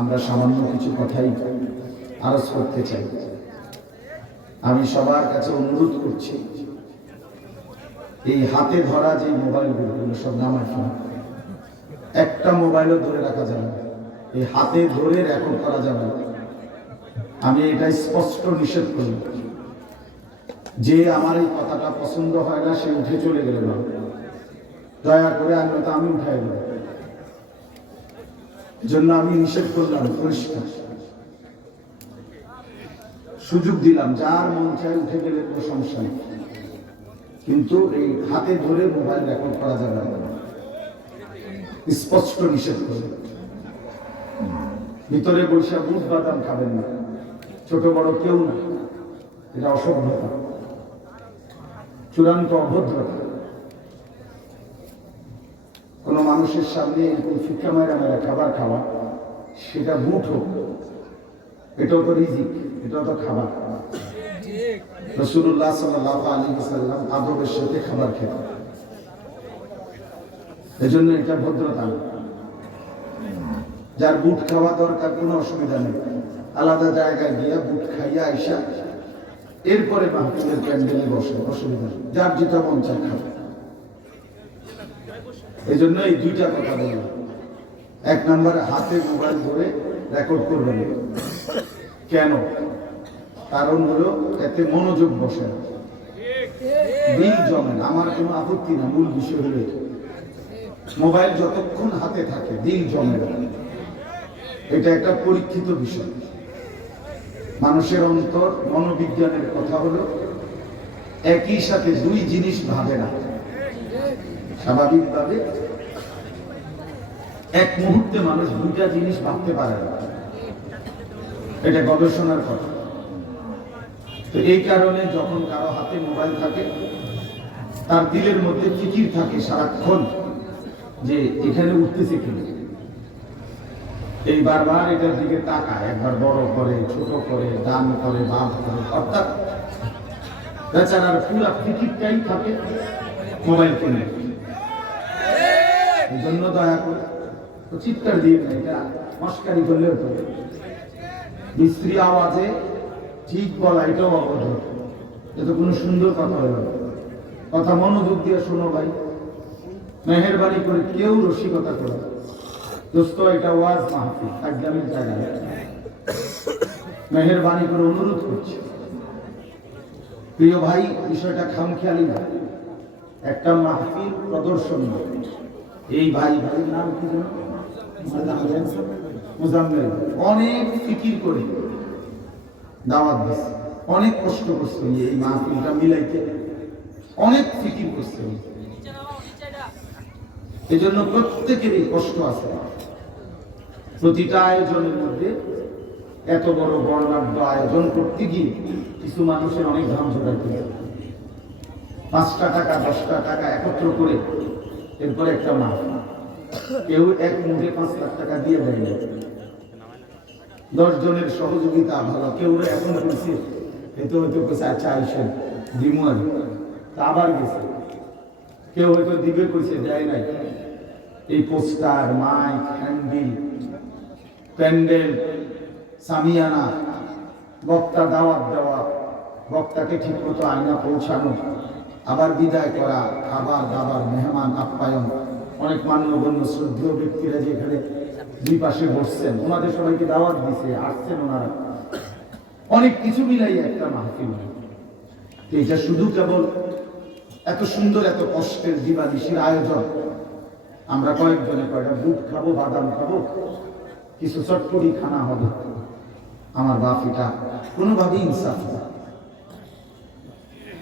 আমরা সামান্য কিছু কথাই আরজ করতে চাই। আমি সবার কাছে অনুরোধ করছি, এই হাতে ধরা যে মোবাইলগুলো সব নামায় ফেলা, একটা মোবাইলও ধরে রাখা যাবে না, এই হাতে ধরে রেকর্ড করা যাবে না। আমি এটা স্পষ্ট নিষেধ করি। যে আমার এই কথাটা পছন্দ হয় না সে উঠে চলে গেল না, দয়া করে আনলে আমি উঠাই দেব। জন্য আমি নিষেধ করলাম, পরিষ্কার সুযোগ দিলাম, যার মন চায় উঠে গেলে কোনো সমস্যা নেই, কিন্তু এই হাতে ধরে মোবাইল রেকর্ড করা যাবে না, স্পষ্ট নিষেধ করে। ভিতরে বসে বুট বাদাম খাবেন না, ছোট বড় কেউ না, এটা অসভ্যতা, চূড়ান্ত অভদ্রতা। কোন মানুষের সামনে এরকম ফিক্কা মায়েরা মেরা খাবার খাওয়া, সেটা বুট হোক, এটাও তো রিজিক, এটাও তো খাবার। রাসূলুল্লাহ সাল্লাল্লাহু আলাইহি ওয়াসাল্লাম আদবের সাথে খাবার খেতেন, এজন্য এটা ভদ্রতা। যার বুট খাওয়া দরকার কোনো অসুবিধা নেই, আলাদা জায়গায় গিয়ে বুট খাইয়া আইসা এরপরে মাহফিলের প্যান্ডেলে বসে, অসুবিধা নেই, যার যেটা মন চায় খাবে। এই জন্য এই দুইটা কথা বললাম। এক নম্বরে হাতে মোবাইল ধরে রেকর্ড করবেন কেন? কারণ হলো এতে মনোযোগ বসে না, দিল জমে না। আমার কোনো আপত্তি না, মূল বিষয় হলো মোবাইল যতক্ষণ হাতে থাকে দিল জমে না, এটা একটা পরীক্ষিত বিষয়। মানুষের অন্তর, মনোবিজ্ঞানের কথা হলো একই সাথে দুই জিনিস ভাবে না। স্বাভাবিকভাবে এক মুহূর্তে মানুষ দুইটা জিনিস ভাবতে পারে না, এটা গবেষণার কথা। তো এই কারণে যখন কারো হাতে মোবাইল থাকে, তার দিলের মধ্যে ফিকির থাকে সারাক্ষণ যে এখানে উঠতেছে কিনা, এই বারবার এটার দিকে তাকায়, একবার বড় করে, ছোট করে, ডান করে, বাম করে, অর্থাৎ বেচারার পুরা ফিকিরটাই থাকে মোবাইল কিনে। এই জন্য দয়া করে চিৎকার দিয়ে না, এটা মস্কারি করলেও তো বিশ্রী আওয়াজে ঠিক বলা, এটাও অবদ্ধ, এটা কোনো সুন্দর কথা হলো। কথা মনোযোগ দিয়ে শোনো ভাই, মেহেরবানি করে কেউ রসিকতা করে দোস্ত, এটা ওয়াজ মাহফিল, একদমই জায়গায়, মেহেরবানি করে অনুরোধ করছি। প্রিয় ভাই, বিষয়টা খামখেয়ালি না, একটা মাহফিল প্রদর্শন। এই ভাই, ভাইয়ের নাম কি যেন? মুজাম্মেল। অনেক ফিকির করে দাওয়াত দিচ্ছে, অনেক কষ্ট করছে এই মাহফিলটা মিলাইতে, অনেক ফিকির করছে। এই জন্য প্রত্যেকেরই কষ্ট আছে। প্রতিটা আয়োজনের মধ্যে এত বড় বর্ণাঢ্য আয়োজন করতে গিয়ে কিছু মানুষের অনেক ধাম ঝোটাইতে, 5টা টাকা 10টা টাকা একত্র করে এরপরে একটা মাহফিল, কেউ এক মুঠে 5 লাখ টাকা দিয়ে দেয় না। 10 জনের সহযোগিতা ভালো, কেউ এখন করছে এতে হয়তো আচ্ছা আইসেন দিমুয়ার, তা আবার গেছে, কেউ হয়তো দিবে কইছে দেয় নাই। এই পোস্টার, মাইক, হ্যান্ডবিল, প্যান্ডেল, সামিয়ানা, বক্তা দাওয়াত দেওয়া, বক্তাকে ঠিক মতো আয়না পৌঁছানো, আবার বিদায় করা, খাবার দাবার, মেহমান আপ্যায়ন, অনেক মান্যগণ্য শ্রদ্ধেয় ব্যক্তিরা যে এখানে দুই পাশে বসছেন, ওনাদের সবাইকে দাওয়াত দিছে, আসছেন ওনারা, অনেক কিছু মিলাই একটা মাহফিল। এটা শুধু কেবল এত সুন্দর, এত কষ্টের দিবানিশির আয়োজন, আমরা কয়েকজনে কয়টা বুট খাবো, বাদাম খাবো, কিছু চটপটি খানা হবে, আমার বাপ, এটা কোনোভাবেই ইনসাফ না,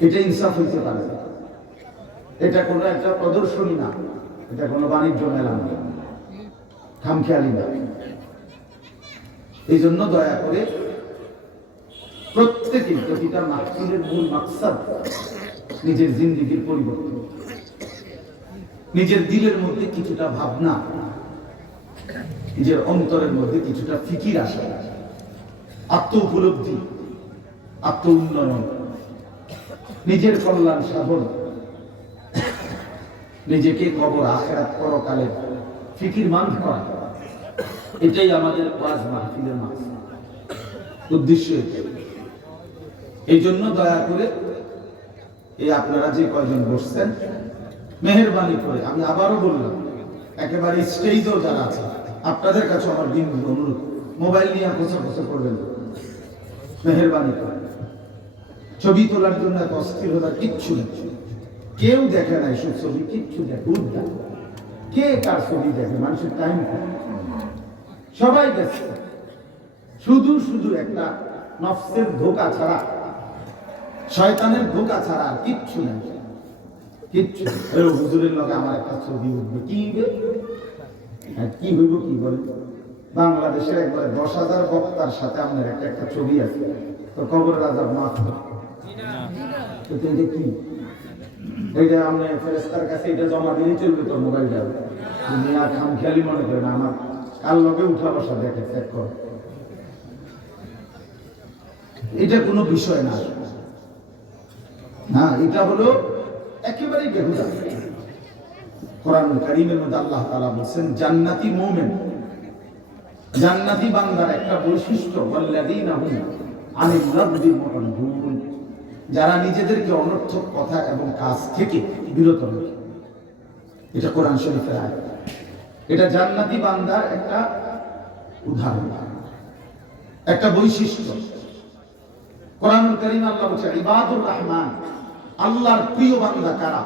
এটা ইনসাফ হইতে পারে না। এটা কোনো একটা প্রদর্শনী না, এটা কোনো বাণিজ্য মেলা না, খামখেয়ালি না। এই জন্য দয়া করে প্রত্যেকে, প্রতিটা মাহফিলের মূল মাকসাদ নিজের জিন্দেগির পরিবর্তন, নিজের দিলের মধ্যে কিছুটা ভাবনা, নিজের অন্তরের মধ্যে কিছুটা ফিকির আসা, আত্ম উপলব্ধি, আত্ম উন্নয়ন, নিজের কল্যাণ সাধন, নিজেকে কবর আখিরাত পরকালে ফিকির মান করা, এটাই আমাদের ওয়াজ মাহফিলের উদ্দেশ্য। এই জন্য দয়া করে এই আপনারা যে কয়জন বসছেন, মেহেরবানি করে আমি আবারও বললাম, একেবারে স্টেজেও যারা আছে আপনাদের কাছে আমার বিন্দু অনুরোধ, মোবাইল নিয়ে বছর বছর করবেন, মেহেরবানি করে। ছবি তোলার জন্য এত অস্থির হওয়ার কিচ্ছু নেই, কেউ দেখে না এসব ছবি, কিচ্ছু দেখে উদ্যান, কে কার ছবি দেখে, মানুষের টাইম সবাই ব্যস্ত, শুধু শুধু একটা নফসের ধোঁকা ছাড়া, শয়তানের ধোঁকা ছাড়া কিচ্ছু নেই, কিচ্ছু। হুজুরের লগে আমার একটা ছবি উঠবে, কি কি হইব, কি বলে বাংলাদেশের একবারে 10,000 বক্তার সাথে আপনার একটা ছবি আছে, তো কবর রাজার মাছ এটা কি, এইটা আপনি ফেরেশতার কাছে এটা জমা দিলেই চলবে, তোর মোবাইলটা তুমি আর খাম খেয়ালি মনে করেন, আমার কার লগে উঠা বসা দেখে চেক কর, এটা কোনো বিষয় না। না, এটা হলো একেবারেই বেহুদা। কোরআন কারীমের মধ্যে আল্লাহ তাআলা বলেন জান্নাতি মুমিন, জান্নাতি বান্দার একটা বৈশিষ্ট্য, ওয়াল্লাযীনা হুম আনিল লাগবি মুরিদুন, যারা নিজেদেরকে অনর্থক কথা এবং কাজ থেকে বিরত রাখে। এটা কোরআন শরীফের আয়াত, এটা জান্নাতি বান্দার একটা উদাহরণ, একটা বৈশিষ্ট্য। কোরআনুল কারীমে আল্লাহ বলেন ইবাদুর রহমান, আল্লাহর প্রিয় বান্দা কারা?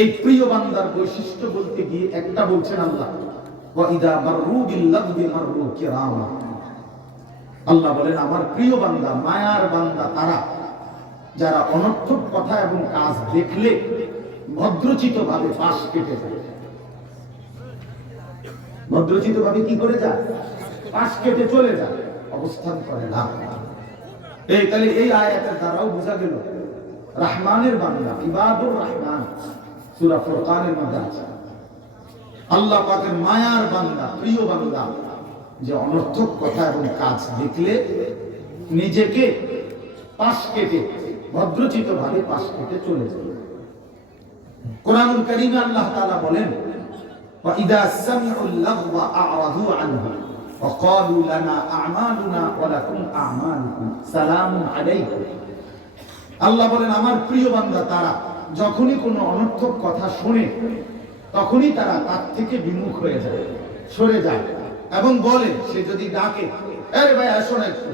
এই প্রিয় বান্দার বৈশিষ্ট্য বলতে গিয়ে একটা বলছেন আল্লাহ, ওয়া ইদা মাররু বিল লাগবি মাররু কিরামা। আল্লাহ বলেন আমার প্রিয় বান্দা, মায়ার বান্দা তারা যারা অনর্থক কথা এবং কাজ দেখলে ভদ্রচিত ভাবে পাশ কেটে যায়। ভদ্রচিত ভাবে কি করে যায়? পাশ কেটে চলে যায়, অবস্থান করে না। এই তাহলে এই আয়াতের দ্বারাও বোঝা গেল রহমানের বান্দা, ইবাদুর রহমান, সূরা ফুরকানের মধ্যে আছে আল্লাহ পাকের মায়ার বান্দা, প্রিয় বান্দা, যে অনর্থক কথা এবং কাজ দেখলে নিজেকে পাশ কেটে ভদ্রচিত ভাবে পাশ কেটে চলে যায়। কোরআনুল কারীমে আল্লাহ তাআলা বলেন ওয়া ইদা সামিউল লাগওয়া আ'রাদু আনহু ওয়া ক্বালু লানা আ'মালুনা ওয়া লাকুম আ'মালুকুম সালামুন আলাইকুম। আল্লাহ বলেন আমার প্রিয় বান্দা তারা যখনই কোনো অনর্থক কথা শুনে তখনই তারা তার থেকে বিমুখ হয়ে যায়, সরে যায় এবং বলে, সে যদি ডাকে আরে ভাই আসো না একটু,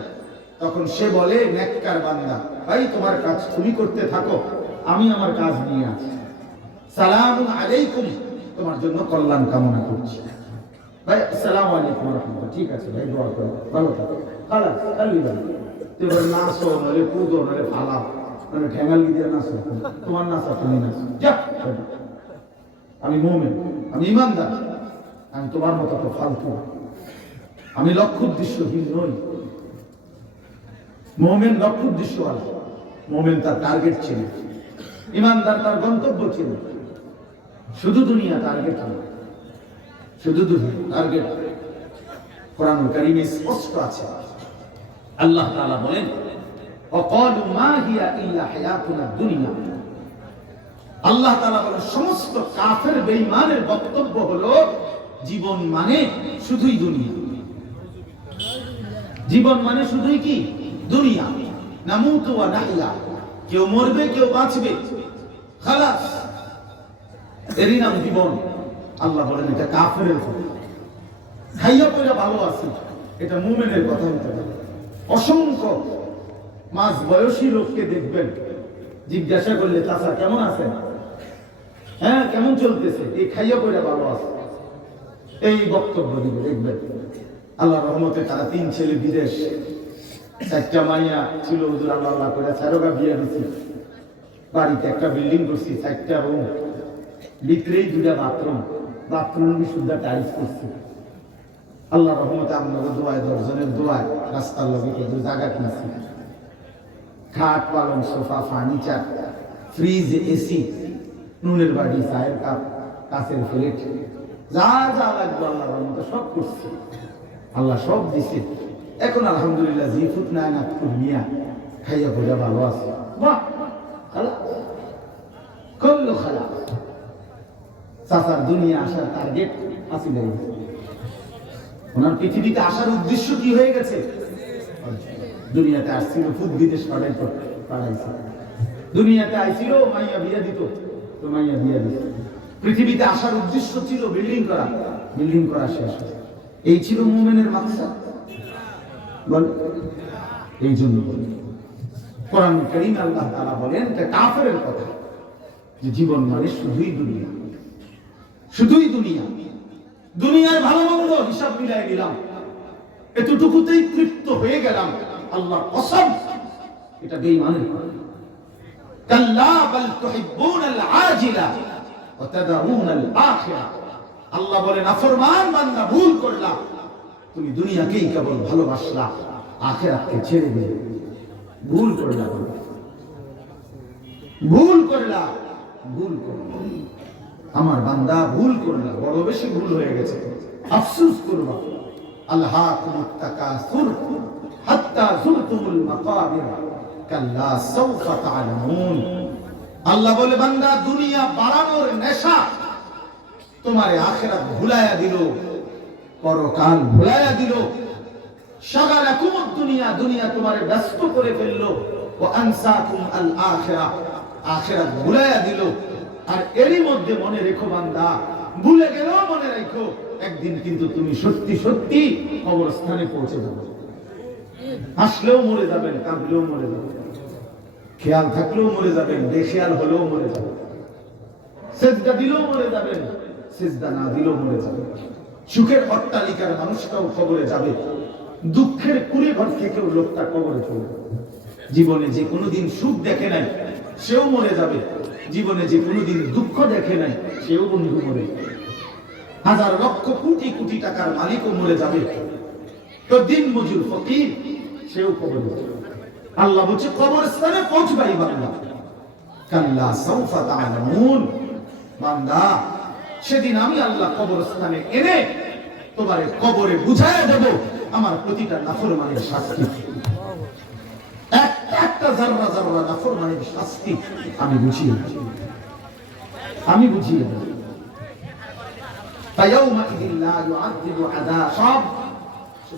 তখন সে বলে নেককার বান্দা, ভাই তোমার কাজ তুমি করতে থাকো, আমি আমার কাজ নিয়ে আছি, সালামুন আলাইকুম, তোমার জন্য কল্যাণ কামনা করছি। ভাই আসসালামু আলাইকুম ওয়া রাহমাতুল্লাহ, ঠিক আছে ভাই, দোয়া করো, ভালো থাকো, খালাস খালি ভাই তোর নাচো নলে কুদো নলে ফালাও নলে ঠ্যাঙালি দিয়ে নাচো, তোমার নাচা তুমি নাচো, যা। আমি মুমিন, আমি ইমানদার, আমি তোমার মতো তো ফালতু, আমি লক্ষ্য উদ্দেশ্যহীন নই। মুমিন লক্ষ্য উদ্দেশ্য আছে, মুমিন তার টার্গেট ছিল, ইমানদার তার গন্তব্য ছিল, শুধু দুনিয়া টার্গেট ছিল, শুধু দুনিয়া টার্গেট। কোরআনুল কারীমে স্পষ্ট আছে, আল্লাহ তাআলা বলেন ওয়াকালু মা হিয়া ইল্লা হায়াতুনা দুনিয়া। আল্লাহ তাআলা বলেন সমস্ত কাফের বেঈমানের বক্তব্য হলো জীবন মানে শুধুই দুনিয়া, জীবন মানে শুধুই কি দুনিয়া, নামুতু ওয়া নাহইয়া, কেউ মরবে কেউ বাঁচবে, খালাস, এরই নাম জীবন। আল্লাহ বলেন এটা কাফেরের কথা, খাইয়া পয়লা ভালো আছে, এটা মুমিনের কথা হতে পারে। অসংখ্য মাঝ বয়সী লোককে দেখবেন, জিজ্ঞাসা করলে চাচা কেমন আছেন, হ্যাঁ কেমন চলতেছে, এই খাইয়া পয়লা ভালো আছে, এই বক্তব্য দিবে। দেখবেন আল্লাহ রহমতে তারা 3 ছেলে বিদেশ, 4টা মাইয়া ছিল, হুজুর আল্লাহ আল্লাহ করে 4টা বিয়ে দিছি, বাড়িতে একটা বিল্ডিং করছি, 4টা রুম, ভিতরেই 2টা বাথরুম, বাথরুম শুদ্ধ টাইলস করছি। আল্লাহ রহমতে আপনাদের দোয়ায়, 10 জনের দোয়ায় রাস্তার লগে কিছু জায়গা কিনছি, খাট পালং সোফা ফার্নিচার ফ্রিজ এসি নুনের বাড়ি চায়ের কাপ কাঁচের প্লেট যা যা লাগবে আল্লাহ রহমতে সব করছি, আল্লাহ সব দিছে। এখন আলহামদুলিল্লাহ জিফুত না না মিয়া খাইয়া পড়ে ভালো আছে, বাহ খালাস করলো খালাস। চাচার দুনিয়া আসার টার্গেট হাসিল হয়ে গেছে, ওনার পৃথিবীতে আসার উদ্দেশ্য কি হয়ে গেছে? দুনিয়াতে আসছিল খুব বিদেশ পাঠাইছে, দুনিয়াতে আইছিল মাইয়া বিয়া দিত, তো মাইয়া বিয়া দিত। পৃথিবীতে আসার উদ্দেশ্য ছিল বিল্ডিং করা, বিল্ডিং করা শেষ। এই ছিল মুমিনের মাকসাদ। বল, এই জন্য কোরআন কারীমে আল্লাহ তাআলা বলেন যে কাফেরের কথা, যে জীবন মানে শুধুই দুনিয়া, শুধুই দুনিয়া, দুনিয়ার ভালো মন্দ হিসাব মিলাই নিলাম, এতটুকুতেই তৃপ্ত হয়ে গেলাম। আল্লাহ কসম, এটা বেঈমানের কথা। কাল্লা বাল তুহিব্বুনাল আজিলা ওয়া তাদাউনাল আখিরা। আল্লাহ বলেন, নাফরমান বান্দা, ভুল করলা, তুমি দুনিয়াকেই কেবল ভালোবাসলা, আখিরাতকে ছেড়ে দিলে। ভুল করলা, ভুল করলা, ভুল করলা আমার বান্দা, ভুল করলা, বড় বেশি ভুল হয়ে গেছে। আফসোস করবা। আলহাকুমুত তাকাসুর হাত্তা যুরতুমুল মাকাবির কাল্লা সাওফা তা'লামুন। আল্লাহ বলে, বান্দা, দুনিয়া বাড়ানোর নেশা তোমারে আখিরাত ভুলায়া দিল, পরকাল ভুলায়া দিল। শাগালাকুমুদ দুনিয়া, দুনিয়া তোমারে ব্যস্ত করে ফেললো। ওয়া আনসাকুম আল আখিরা, আখিরাত ভুলায়া দিল। আর এরই মধ্যে মনে রেখো বান্দা, ভুলে গেলেও মনে রাখো, একদিন কিন্তু তুমি সত্যি সত্যি কবরস্থানে পৌঁছে যাবে। হাসলেও মরে যাবেন, কাঁদলেও মরে যাবেন, খেয়াল থাকলেও মরে যাবেন, বেখেয়াল হলেও মরে যাবেন, সেজদা দিলেও মরে যাবেন, সেজদা না দিলেও মরে যাবেন। সুখের অট্টালিকার মানুষটাও কবরে যাবে, দুঃখের কুড়ে ঘর থেকেও লোকটা কবরে চলবে। জীবনে যে কোনোদিন সুখ দেখে নাই সেও মরে যাবে, জীবনে যে কোনোদিন দুঃখ দেখে নাই সেও বন্ধু মরে যাবে। হাজার লক্ষ কোটি কোটি টাকার মালিকও মরে যাবে, তো দিন মজুর ফকির সেও কবরে যাবে। আল্লাহ বলছে, কবরস্থানে পৌঁছবাই বান্দা, কাল্লা সাওফা তা'লামুন। বান্দা, সেদিন আমি আল্লাহ কবরস্থানে এনে তোমারে কবরে বুঝায়া দেব আমার প্রতিটা নাফরমানের শাস্তি। একটা জাররা জাররা নাফরমানের শাস্তি আমি বুঝিয়ে দেব, আমি বুঝিয়ে দেব। ফায়াউমা ইযিল লা ইউআযযিবু আযাব। সব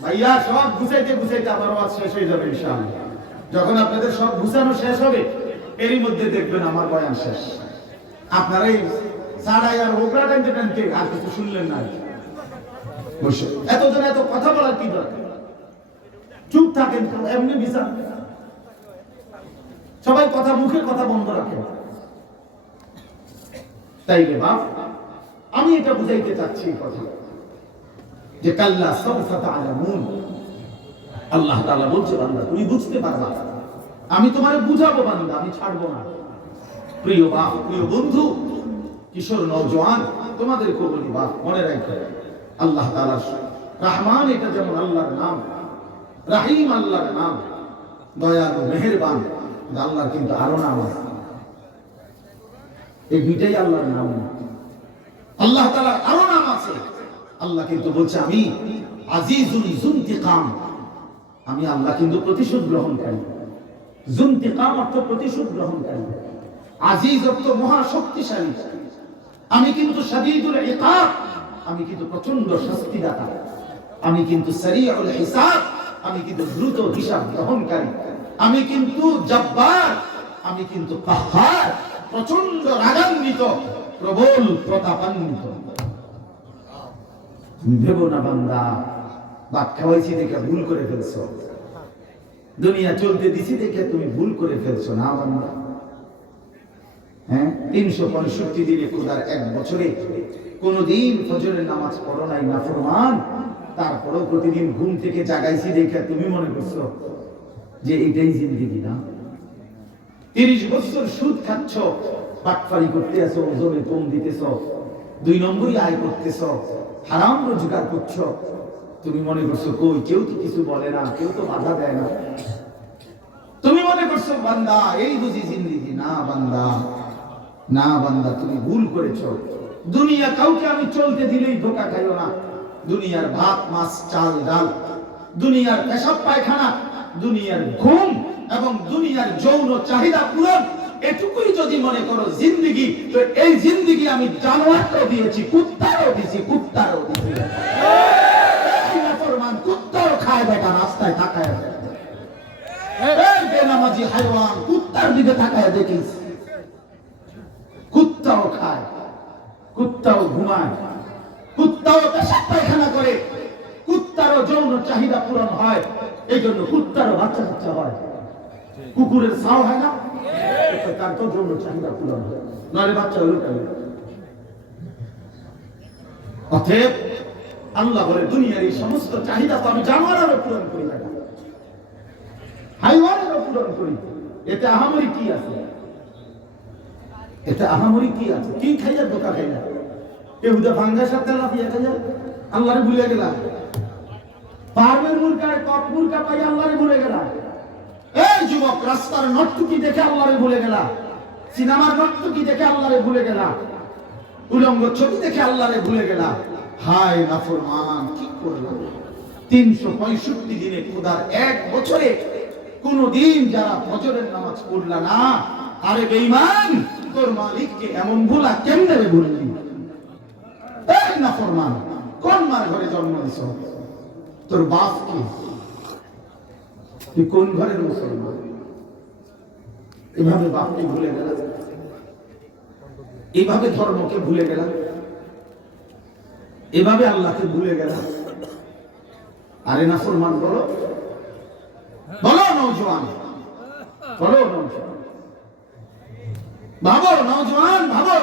ভাইয়া, সব গুছাইতে গুছাইতে আমার ওয়াজ শেষ হয়ে যাবে ইনশাআল্লাহ। যখন আপনাদের সব গুছানো শেষ হবে, এরই মধ্যে দেখবেন আমার বয়ান শেষ। আপনারা এই সাড়াই আর ওগরা টানতে টানতে আর কিছু শুনলেন না। বসে এতজন এত কথা বলার কি দরকার? চুপ থাকেন, এমনি বিচার। সবাই কথা, মুখে কথা বন্ধ রাখেন। তাইলে বাপ, আমি এটা বুঝাইতে চাচ্ছি কথা, যে কাল্লা সাওফা তা'লামুন। আল্লাহ তাআলা বলছে, বান্দা, তুমি বুঝতে পারবা, আমি তোমারে বুঝাবো বান্দা, আমি ছাড়বো না। প্রিয় বাপ, প্রিয় বন্ধু, কিশোর নওজোয়ান, তোমাদেরকে বলি বাপ, মনে রাখো, আল্লাহ তাআলা রহমান, এটা যেমন আল্লাহর নাম, রাহিম আল্লাহর নাম, দয়ালু মেহেরবান আল্লাহর কিন্তু আরো নাম আছে। এই দুইটাই আল্লাহর নাম। আল্লাহ তাআলার আরো নাম আছে। আল্লাহ কিন্তু বলছে, আমি আজিজুন যুনতিকাম, আমি আল্লাহ কিন্তু প্রতিশোধ গ্রহণকারী। যুনতিকাম অর্থ প্রতিশোধ গ্রহণকারী, আজিজ অর্থ মহা শক্তিশালী। আমি কিন্তু শাদীদুল ইকাব, আমি কিন্তু প্রচন্ড শাস্তিদাতা। আমি কিন্তু সারিউল হিসাব, আমি কিন্তু দ্রুত হিসাব গ্রহণকারী। আমি কিন্তু জব্বার, আমি কিন্তু কাহ্হার, প্রচন্ড রাগান্বিত, প্রবল প্রতাপান্বিত। তুমি ভেবো না বান্দা, বাপ খাওয়াইছি দেখে ভুল করে ফেলছো, দুনিয়া চলতে দিছি দেখে তুমি ভুল করে ফেলছো না বান্দা। হ্যাঁ, 365 দিনে খোদার এক বছরে কোনদিন ফজরের নামাজ পড়ো নাই নাফরমান, তারপরেও প্রতিদিন ঘুম থেকে জাগাইছি দেখে তুমি মনে করছো যে এটাই জিন্দেগি না। 30 বছর সুদ খাচ্ছ, বাটপারি করতে আছো, ওজনে কম দিতেছ, 2 নম্বরই আয় করতেছ, হারাম রোজগার করছো, তুমি মনে করছো কই কেউ তো কিছু বলে না, কেউ তো বাধা দেয় না। তুমি মনে করছো বান্দা এই বুঝি জিন্দেগি। না বান্দা, না বান্দা, তুমি ভুল করেছো। দুনিয়া কাউকে আমি চলতে দিলেই ধোঁকা খাইও না। দুনিয়ার ভাত মাছ চাল ডাল, দুনিয়ার পেশাব পায়খানা, দুনিয়ার ঘুম এবং দুনিয়ার যৌন চাহিদা পূরণ, এটুকুই যদি মনে করো জিন্দেগি, তো এই জিন্দেগি আমি জানোয়ারও দিয়েছি, কুত্তারও দিয়েছি, কুত্তারও দিয়েছি। বেটা রাস্তায় তাকায় এই বেনামাজি হাইওয়ান কুত্তার দিকে তাকায় দেখিস কুত্তাও খায় কুত্তাও ঘুমায় কুত্তাও পেশাব পায়খানা করে কুত্তারও যৌন চাহিদা পূরণ হয় এই জন্য কুত্তারও বাচ্চা কাচ্চা হয় কুকুরের ছাও হয় না তার তো যৌন চাহিদা পূরণ হয় নয় বাচ্চা হলো কেন অতএব আল্লাহ বলে দুনিয়ার এই সমস্ত চাহিদা তো আমি জানোয়ারেরও পূরণ করি না হাইওয়ানেরও পূরণ করি এতে আহামরি কি আছে এতে আহামরি কি আছে কি খাইয়া ধোকা খাই না কেহুদা ভাঙ্গা সাথে লাফিয়া খাইয়া আল্লাহরে ভুলে গেলা পারবের মুরগায় কক মুরগা পাই আল্লাহরে ভুলে গেলা এই যুবক রাস্তার নর্তকী দেখে আল্লাহরে ভুলে গেলা সিনেমার নর্তকী দেখে আল্লাহরে ভুলে গেলা উলঙ্গ ছবি দেখে আল্লাহরে ভুলে গেলা হায় নাফরমান কি করলাম 365 দিনে খোদার এক বছরে কোনদিন যারা ফজরের নামাজ পড়লা না আরে বেঈমান তোর মালিককে এমন ভুলা কেমনে রে ভুললি এই নাফরমান কোন মার ঘরে জন্ম দিছ তোর বাপ কি তুই কোন ঘরের মুসলমান এভাবে বাপকে ভুলে গেল এইভাবে ধর্মকে ভুলে গেল এভাবে আল্লাহকে ভুলে গেল আরে নাফরমান বলো বলো নওজোয়ান বলো নওজোয়ান ভাবো নওজোয়ান ভাবো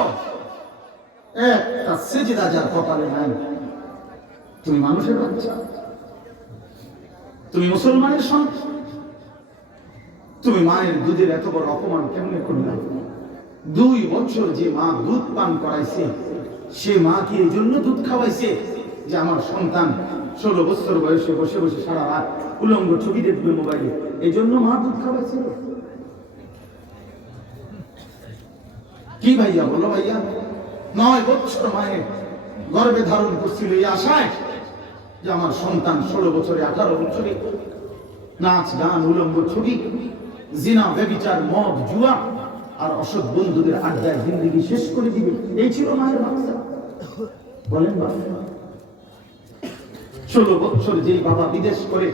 একটা সিজদা যার কপালে নাই তুমি মানুষের বাচ্চা তুমি মুসলমানের সন্তান তুমি মায়ের দুধের এত বড় অপমান কেমনে করলে 2 বছর যে মা দুধ পান করাইছে সে মা কি এই জন্য দুধ খাওয়াইছে যে আমার সন্তান 16 বছর বয়সে বসে বসে সারা রাত উলঙ্গ ছবি দেখবে মোবাইলে এই জন্য মা দুধ খাওয়াইছে কি ভাইয়া বলো ভাইয়া 9 বছর মায়ের গর্ভে ধারণ করছিল এই আশায় যে আমার সন্তান 16 বছরে 18 বছরে নাচ গান উলঙ্গ ছবি জিনা ব্যভিচার মদ জুয়া আর অসৎ বন্ধুদের আড্ডায় জিন্দগি শেষ করে দিবে এই ছিল মায়ের বাচ্চা বলেন বাবা 16 বছর যেই বাবা বিদেশ করে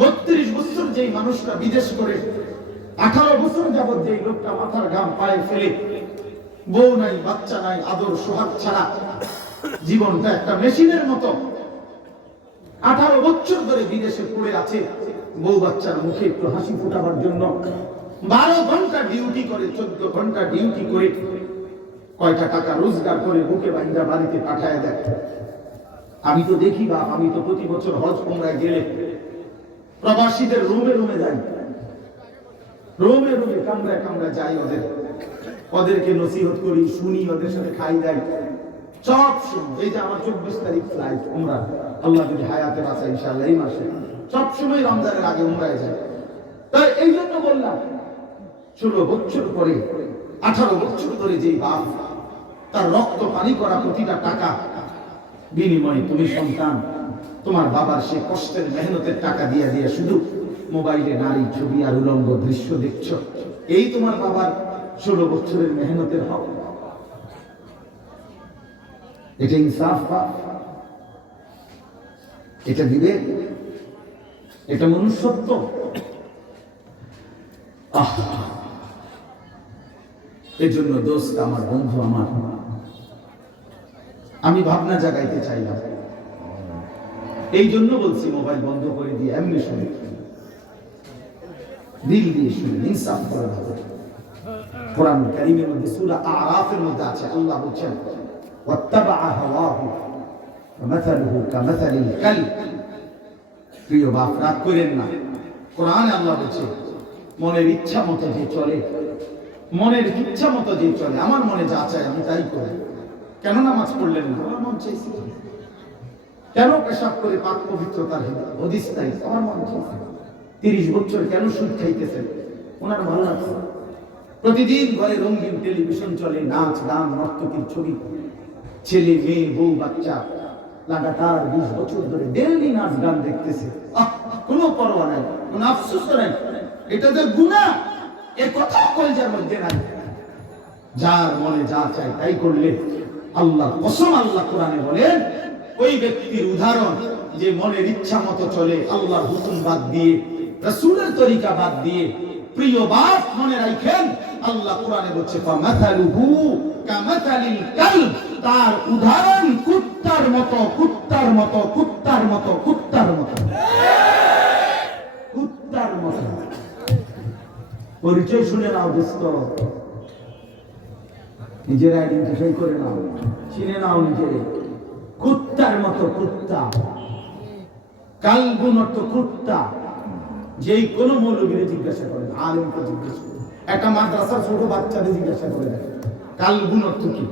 32 বছর যেই মানুষটা বিদেশ করে 18 বছর যাবত যেই লোকটা মাথার ঘাম পায়ে ফেলে বউ নাই বাচ্চা নাই আদর সোহাগ ছাড়া জীবনটা একটা মেশিনের মতো 18 বছর ধরে বিদেশে পড়ে আছে বউ বাচ্চার মুখে একটু হাসি ফোটাবার জন্য 12 ঘন্টা ডিউটি করে 14 ঘন্টা ডিউটি করে কয়টা টাকা রোজগার করে বুকে বান্ধা বাড়িতে পাঠায় দেয় আমি তো দেখি বা আমি তো প্রতি বছর হজ উমরায় গেলে প্রবাসীদের রুমে রুমে যাই রুমে রুমে কামরায় কামরায় যাই ওদেরকে নসিহত করি শুনি ওদের সাথে খাই যাই সব সময় এই যে আমার 24 তারিখ ফ্লাইট উমরা আল্লাহ যদি হায়াতে বাঁচায় ইনশাআল্লাহ এই মাসে সব সময় রমজানের আগে উমরায় যায় তাই এই জন্য বললাম 16 বছর পরে 18 বছর ধরে যেই বাপ তার রক্ত পানি করা প্রতিটা টাকা বিনিময়ে তুমি সন্তান তোমার বাবার সে কষ্টের মেহনতের টাকা দিয়ে দিয়ে শুধু মোবাইলে নারী ছবি আর উলঙ্গ দৃশ্য দেখছো এই তোমার বাবার 16 বছরের মেহনতের হক এটা ইনসাফ বা এটা বিবেক এটা মনুষ্যত্ব এই জন্য দোস্ত আমার বন্ধু আমার আমি ভাবনা জাগাইতে চাইলাম এই জন্য বলছি মোবাইল বন্ধ করে দিয়ে এমনি শুনে দিল দিয়ে শুনে ইনসাফ করা হবে কোরআন কারীমের মধ্যে সূরা আরাফের মধ্যে আছে আল্লাহ বলেন ওয়াত্তাবা হাওয়াহু মাসালুহু কামাসালিল কালব প্রিয় বাপ রাগ করেন না কোরআনে আল্লাহ বলেছে মনের ইচ্ছা মতো যে চলে মনের ইচ্ছা মতো যে চলে আমার মনে যা চায় আমি তাই করি কেন নামাজ পড়লেন না আমার মন চাইছে কেন পেশাব করে পাক পবিত্রতার হদিস তাই আমার মন চাইছে 30 বছর কেন সুদ খাইতেছেন ওনার ভালো লাগছে প্রতিদিন ঘরে রঙিন টেলিভিশন চলে নাচ গান নর্তকীর ছবি ছেলে মেয়ে বউ বাচ্চা লাগাতার 20 বছর ধরে ডেইলি নাচ গান দেখতেছে কোনো পরোয়া নাই কোনো আফসোস নাই এটা যে গুনাহ এ কথা কলজার মধ্যে নাই যার মনে যা চায় তাই করলে আল্লাহ কসম আল্লাহ কোরআনে বলেন ওই ব্যক্তির উদাহরণ যে মনের ইচ্ছা মতো চলে, আল্লাহর হুকুম বাদ দিয়ে, রাসূলের তরিকা বাদ দিয়ে। প্রিয় বাপ, মনে রাখেন, আল্লাহ কোরআনে বলছে ফামাথালুহু কামাথালিল কালব, তার উদাহরণ কুত্তার মতো, কুত্তার মতো, কুত্তার মতো, কুত্তার মতো, কুত্তার মতো। পরিচয় শুনে নাও দোস্ত, নিজের আইডেন্টিফাই করে নাও, চিনে নাও নিজের। কুত্তার মতো কুত্তা, কালবুন অর্থ কুত্তা। যেই কোনো মৌলবীরে জিজ্ঞাসা করেন, আলেমকে জিজ্ঞাসা করেন, একটা মাদ্রাসার ছোট বাচ্চাদের জিজ্ঞাসা করে দেখেন কালবুন অর্থ কি।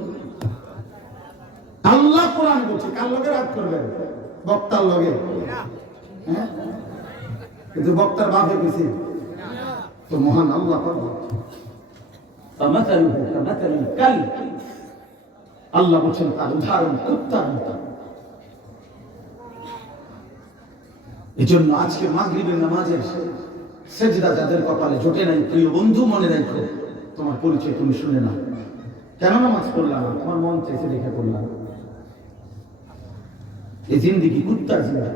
আল্লাহ কোরআন বলছে, কার লগে রাগ করবেন? বক্তার লগে। হ্যাঁ, কিন্তু বক্তার বাপে বেশি তো মহান আল্লাহ করবে। আল্লাহ বলছেন তার উদাহরণ কুত্তার মতো। এই জন্য আজকে মাগরিবের নামাজের সেজদা যাদের কপালে জোটে নাই, প্রিয় বন্ধু মনে রাখো, তোমার পরিচয় তুমি শুনে না। কেন নামাজ পড়লাম? তোমার মন চাইছে দেখে পড়লাম। এই জিন্দিগি কুত্তার জীবন,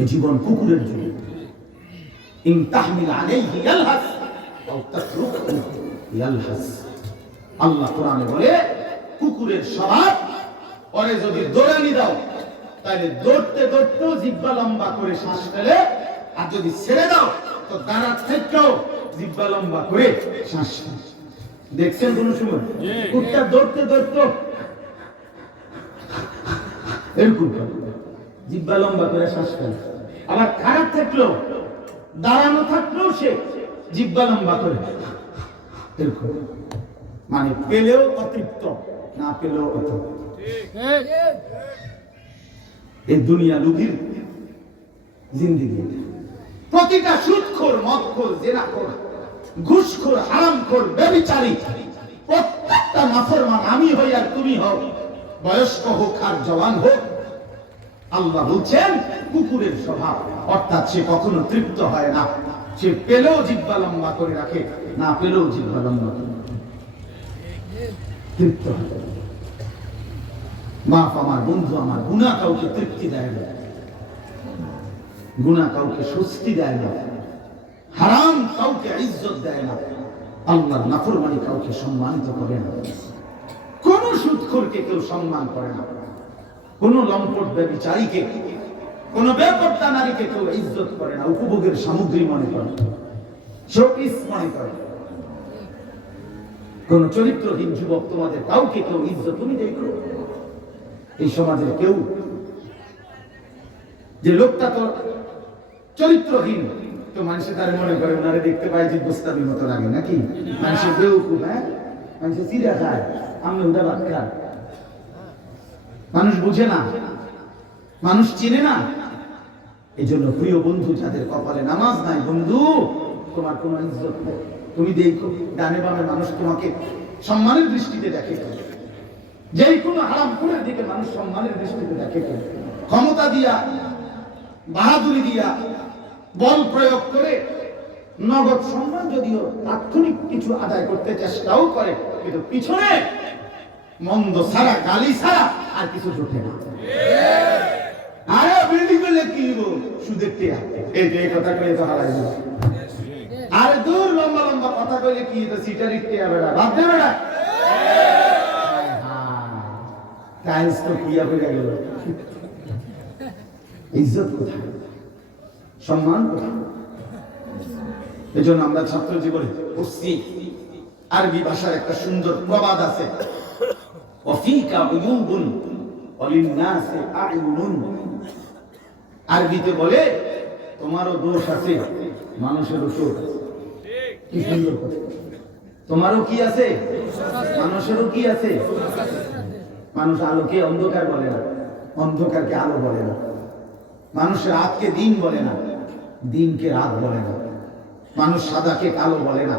এই জীবন কুকুরের জীবন। ইন তাহমিল আলাইহি ইয়ালহাস আও তাতরুকহু ইয়ালহাস। আল্লাহ কোরআনে বলে কুকুরের স্বভাব, পরে যদি দৌড়ানি দাও তাহলে দৌড়তে দৌড়তেও জিহ্বা লম্বা করে শ্বাস ফেলে, আর যদি ছেড়ে দাও তো দাঁড়ার থেকেও জিহ্বা লম্বা করে শ্বাস ফেলে। দেখছেন কোন সময় কুত্তা দৌড়তে দৌড়তে এরকম জিহ্বা লম্বা করে শ্বাস ফেলে, আবার খারাপ থাকলেও দাঁড়ানো থাকলেও সে জিহ্বা লম্বা করে এরকম, মানে পেলেও অতৃপ্ত, না পেলেও অতৃপ্ত। এই দুনিয়া লুভির জিন্দিগি। প্রতিটা সুদখোর, মদখোর, জেনাখোর, ঘুষখোর, হারামখোর, ব্যভিচারী, প্রত্যেকটা নাফরমান, আমি হই আর তুমি হও, বয়স্ক হোক আর জওয়ান হোক, আল্লাহ বলছেন কুকুরের স্বভাব, অর্থাৎ সে কখনো তৃপ্ত হয় না। সে পেলেও জিহ্বা লম্বা করে রাখে, না পেলেও জিহ্বা লম্বা করে তৃপ্ত হয়। বাপ আমার, বন্ধু আমার, গুনাহ কাউকে তৃপ্তি দেয় না, গুনাহ কাউকে স্বস্তি দেয় না, হারাম কাউকে ইজ্জত দেয় না, আল্লাহর নাফরমানি কাউকে সম্মানিত করে না। কোন সুদখোরকে কেউ সম্মান করে না, কোন লম্পট ব্যভিচারীকে, কোন বেপরদা নারীকে কেউ ইজ্জত করে না, উপভোগের সামগ্রী মনে করে, শোপিস মনে করে। কোন চরিত্রহীন যুবক তোমাদের কাউকে কেউ ইজ্জত, তুমি দেখো এই সমাজের কেউ যে লোকটা তো চরিত্রহীন, তো মানুষে তার মনে করে ওনারে দেখতে পাই যে গোস্তাবির মতো লাগে নাকি, মানুষের বেউকুফ, হ্যাঁ, মানুষের চিড়া খায়, আমি ওটা ভাত খায়। মানুষ বুঝে না, মানুষ চিনে না। এই জন্য প্রিয় বন্ধু, যাদের কপালে নামাজ নাই, বন্ধু তোমার কোনো ইজ্জত নেই। তুমি দেখো ডানে বামে মানুষ তোমাকে সম্মানের দৃষ্টিতে দেখে, যেই কোনো হারামখোরের দিকে মানুষ সম্মানের দৃষ্টিতে দেখে। ক্ষমতা দিয়া, বাহাদুরি দিয়া, বল প্রয়োগ করে নগদ সম্মান যদিও তাৎক্ষণিক কিছু আদায় করতে চেষ্টাও করে, কিন্তু পিছনে মন্দ ছাড়া, গালি ছাড়া আর কিছু জোটে না। আরে বিল্ডিং করলে কি হইব? সুদের টিয়া, এই কথা কয়ে তো হারাই যাবে। আরে দূর লম্বা লম্বা কথা কইলে কি তো সিটারি টিয়া বেড়া বাদ দে বেড়া। টাইলস তো পিয়া হয়ে গেল। ইজ্জত কোথায়? সম্মান কোথায়? এই জন্য আমরা ছাত্র জীবনে পড়ছি, আরবি ভাষার একটা সুন্দর প্রবাদ আছে, ওয়াফিকা উয়ুবুন ওয়ালিন্নাসি আ'য়ুনুন। আরবিতে বলে তোমারও দোষ আছে, মানুষেরও দোষ আছে। কি সুন্দর কথা! তোমারও কি আছে, মানুষেরও কি আছে। মানুষ আলোকে অন্ধকার বলে না, অন্ধকারকে আলো বলে না। মানুষ রাতকে দিন বলে না, দিনকে রাত বলে না। মানুষ সাদাকে কালো বলে না,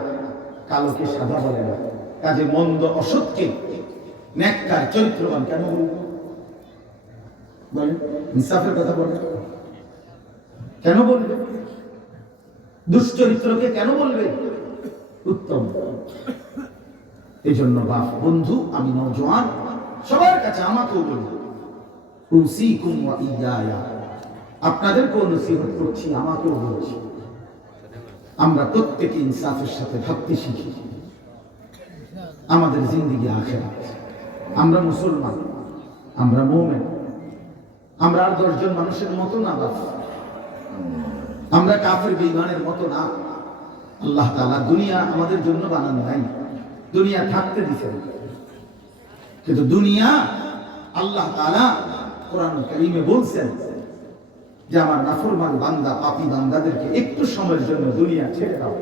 কালোকে সাদা বলে না। কাজে মন্দ অসৎকে নেককার চরিত্রবান কেন বলবো? বলেন, ইনসাফের কথা বলবে কেন বলবে? দুশ্চরিত্রকে কেন বলবে উত্তম? এই জন্য বাপ, বন্ধু, আমি নওজোয়ান, সবার কাছে আমাকেও বলবো, উসিকুম ওয়া ইয়ায়া, আপনাদেরকেও নসিহত করছি, আমাকেও বলছি, আমরা প্রত্যেকে ইনসাফের সাথে ভাবতে শিখি। আমাদের জিন্দেগি আখিরাত। আমরা মুসলমান, আমরা মুমিন, আমরা আর 10 জন মানুষের মতো না, আমরা কাফের বেঈমানের মতো না। আল্লাহ তাআলা দুনিয়া আমাদের জন্য বানান নাই, দুনিয়া থাকতে দিয়েছেন, কিন্তু দুনিয়া আল্লাহ তাআলা কোরআন কারীমে বলছেন যে আমার নাফরমান বান্দা, পাপী বান্দাদেরকে একটু সময়ের জন্য দুনিয়া ছেড়ে দাও।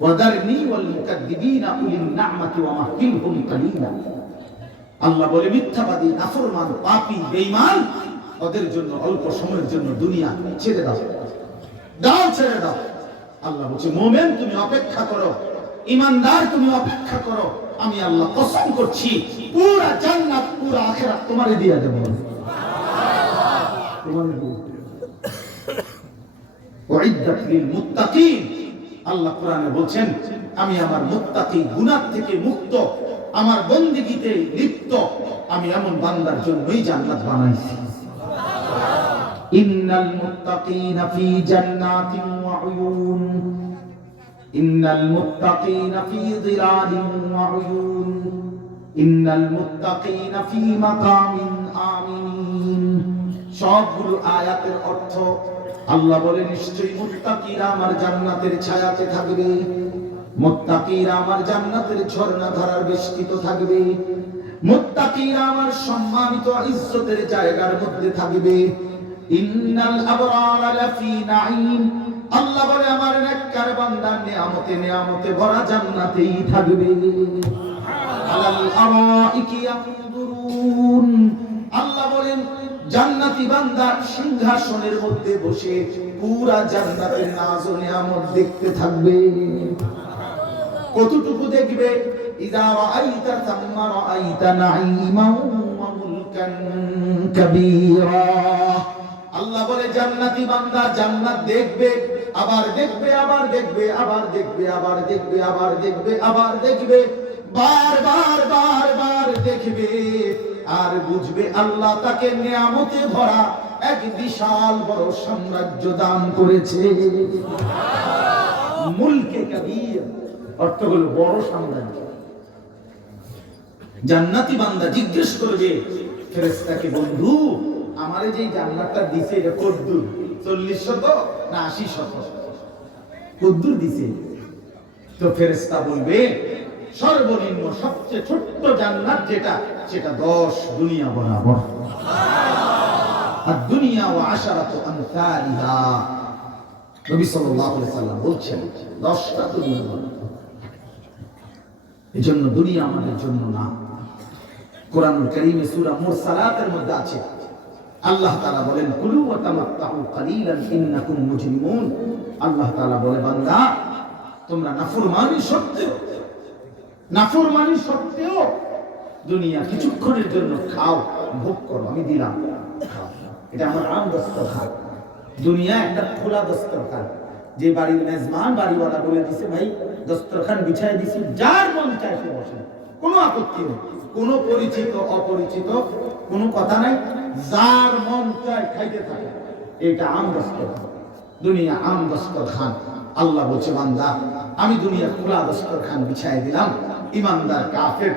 ওয়াদারনি ওয়াল মুকাদ্দিবিনা উলিন নি'মাতি ওয়া মাহকিলহুম কালিলা। আল্লাহ বলে মিথ্যাবাদী, নাফরমান, পাপী, বেঈমান, ওদের জন্য অল্প সময়ের জন্য দুনিয়া ছেড়ে দাও, দাও, ছেড়ে দাও। আল্লাহ বলছে মুমিন তুমি অপেক্ষা করো, ঈমানদার তুমি অপেক্ষা করো, আমি আল্লাহ কসম করছি পুরো জান্নাত পুরো আখিরাত তোমারে দিয়া দেব। তোমারে দেব। উইদ্দাত লিল মুত্তাকিন, আল্লাহ কোরআনে বলছেন আমি আমার মুত্তাকি, গুনাহ থেকে মুক্ত, আমার বন্দেগীতে লিপ্ত, আমি এমন বান্দার জন্যই জান্নাত বানাইছি। ইন্নাল মুত্তাকিনা ফি জান্নাতিন ওয়া উয়ুন, ইন্নাল মুত্তাকিনা ফি যিলালিন ওয়া উয়ুন, ইন্নাল মুত্তাকিনা ফি মাকামিন আমিন। সবগুলো আয়াতের অর্থ আল্লাহ বলে নিশ্চয়ই মুত্তাকিরা আমার জান্নাতের ছায়াতে থাকবে, মুত্তাকিরা আমার জান্নাতের ঝর্ণা ধারার বেষ্টিত থাকবে, মুত্তাকিরা আমার সম্মানিত ইজ্জতের জায়গার মধ্যে থাকবে। ইন্নাল আবরারা লাফি নাঈম, আল্লাহ বলে আমার নেককার বান্দা নিয়ামতে নিয়ামতে ভরা জান্নাতেই থাকবে। আলাল আরাইকি ইয়ানজুরুন, আল্লাহ বলেন জান্নাতি বান্দা সিংহাসনের মধ্যে বসে পুরা জান্নাতের নাজ ও নিয়ামত দেখতে থাকবে। কতটুকু দেখবে? ইযা রাআইতা তাম্মা রাআইতা নাঈমান ওয়া মুলকান কাবীরা। আল্লাহ বলে জান্নাতি বান্দা জান্নাত দেখবে, আবার দেখবে, আবার দেখবে, আবার দেখবে, আবার দেখবে, আবার দেখবে, আবার দেখবে, বারবার বারবার দেখবে, আর বুঝবে আল্লাহ তাকে নিয়ামতে ভরা এক বিশাল বড় সাম্রাজ্য দান করেছে। মুলকে কবীর অর্থ হলো বড় সাম্রাজ্য। জান্নাতি বান্দা জিজ্ঞেস করবে ফেরেশতাকে, বন্ধু আমারে যে জান্নাতটা দিছে এটা কদ্দুর, 40 শত না 80 শত? কদ্দুর দিছে? তো ফেরেশতা বলবে সর্বনিম্ন সবচেয়ে ছোট্ট জান্নাত যেটা, সেটা 10 দুনিয়া বরাবর। আর দুনিয়া ওয়া আশারাতু আমসালিহা, নবী সাল্লাল্লাহু আলাইহি সাল্লাম বলছেন 10টা দুনিয়া বরাবর। এজন্য দুনিয়া আমাদের জন্য না। কোরআনুল কারীমে সূরা মুরসালাতের মধ্যে আছে আল্লাহ তাআলা বলেন কুলু ওয়া তামাত্তাউ কালিলান ইন্নাকুম মুজরিমুন। আল্লাহ তাআলা বলে বান্দা তোমরা নাফরমানি সত্ত্বেও দুনিয়া কিছুক্ষণের জন্য খাও, ভোগ করো, আমি দিলাম, খাও। এটা আমার আম দস্তরখান। দুনিয়া একটা খোলা দস্তরখান, যে বাড়ির মেজবান বাড়িওয়ালা বলে দিছে ভাই দস্তরখান বিছায় দিছি, যার মন চায় সে বসে, কোনো আপত্তি নেই, কোনো পরিচিত অপরিচিত কোনো কথা নাই, যার মন চায় খাইতে থাকে। এটা আম দস্তরখান, দুনিয়া আম দস্তরখান। আল্লাহ বলছে বান্দা আমি দুনিয়া খোলা দস্তরখান বিছায় দিলাম, ইমানদার কাফের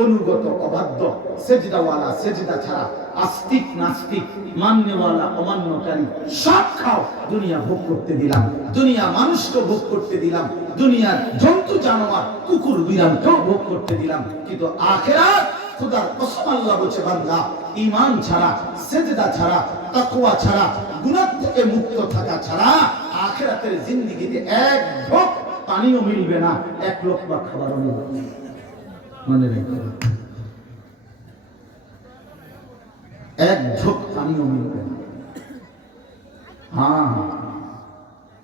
অনুগত অবাধ্য সেজদাওয়ালা সেজদা ছাড়া, আস্তিক নাস্তিক মান্যওয়ালা অমান্যকারী সব খাও, দুনিয়া ভোগ করতে দিলাম, দুনিয়া মানুষকে ভোগ করতে দিলাম, দুনিয়ার জন্তু জানোয়ার কুকুর বিড়ালকেও ভোগ করতে দিলাম, কিন্তু আখিরাত খোদার কসম আল্লাহ বলছে বান্দা ঈমান ছাড়া, সেজদা ছাড়া, তাকওয়া ছাড়া, গুনাহ থেকে মুক্ত থাকা ছাড়া আখিরাতের জিন্দেগিতে এক ঢোক পানিও মিলবে না, এক লোকমা খাবারও মিলবে না। মনে রেখো, এক ঢোক পানিও মিলবে না।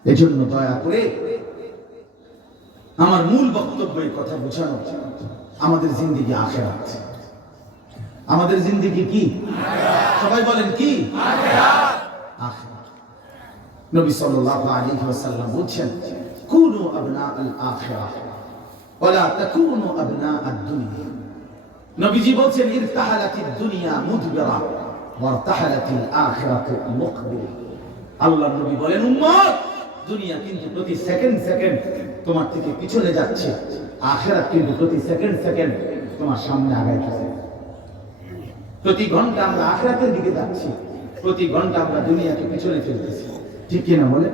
এজন্য দয়া করে আমার মূল বক্তব্যের কথা বোঝানো, আমাদের জিন্দেগি আখিরাত। আমাদের জিন্দেগি কি? সবাই বলেন কি? আখিরাত। নবী সাল্লাল্লাহু আলাইহি ওয়াসাল্লাম বলেন কুনু আবনাআল আখিরাহ ওয়ালা তাকুনু আবনাআদ দুনিয়া। নবীজি বলেন ইরতাহালাতিদ দুনিয়া মুদবিরা ওয়ারতাহালাতিল আখিরাতু মুকবিলা। আল্লাহর নবী বলেন, উম্মত, দুনিয়া কিন্তু প্রতি সেকেন্ড সেকেন্ড তোমার থেকে পিছনে যাচ্ছে, আখিরাত কিন্তু প্রতি সেকেন্ড সেকেন্ড তোমার সামনে আগাইতেছে। প্রতি ঘন্টা আমরা আখিরাতের দিকে যাচ্ছি, প্রতি ঘন্টা আমরা দুনিয়াকে পিছনে ফেলতেছি, ঠিক কিনা বলে?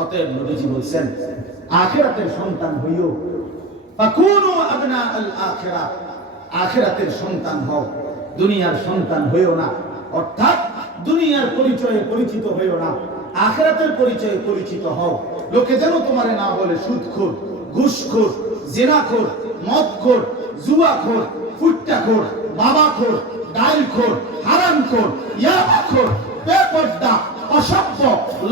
অতএব নবীজি বলছেন, আখিরাতের সন্তান হইও, ফাকুনু আবনা আল আখিরাহ, আখিরাতের সন্তান হও, দুনিয়ার সন্তান হইও না। অর্থাৎ দুনিয়ার পরিচয়ে পরিচিত হইও না, আখিরাতের পরিচয়ে পরিচিত হও। লোকে যেন তোমারে না বলে সুদখোর, ঘুষখোর, জিনাখোর, মদখোর, জুয়াখোর, ফুট্টাখোর, বাবাখোর, ডাইলখোর, হারামখোর, ইয়াবাখোর, বেপর্দা, অসভ্য,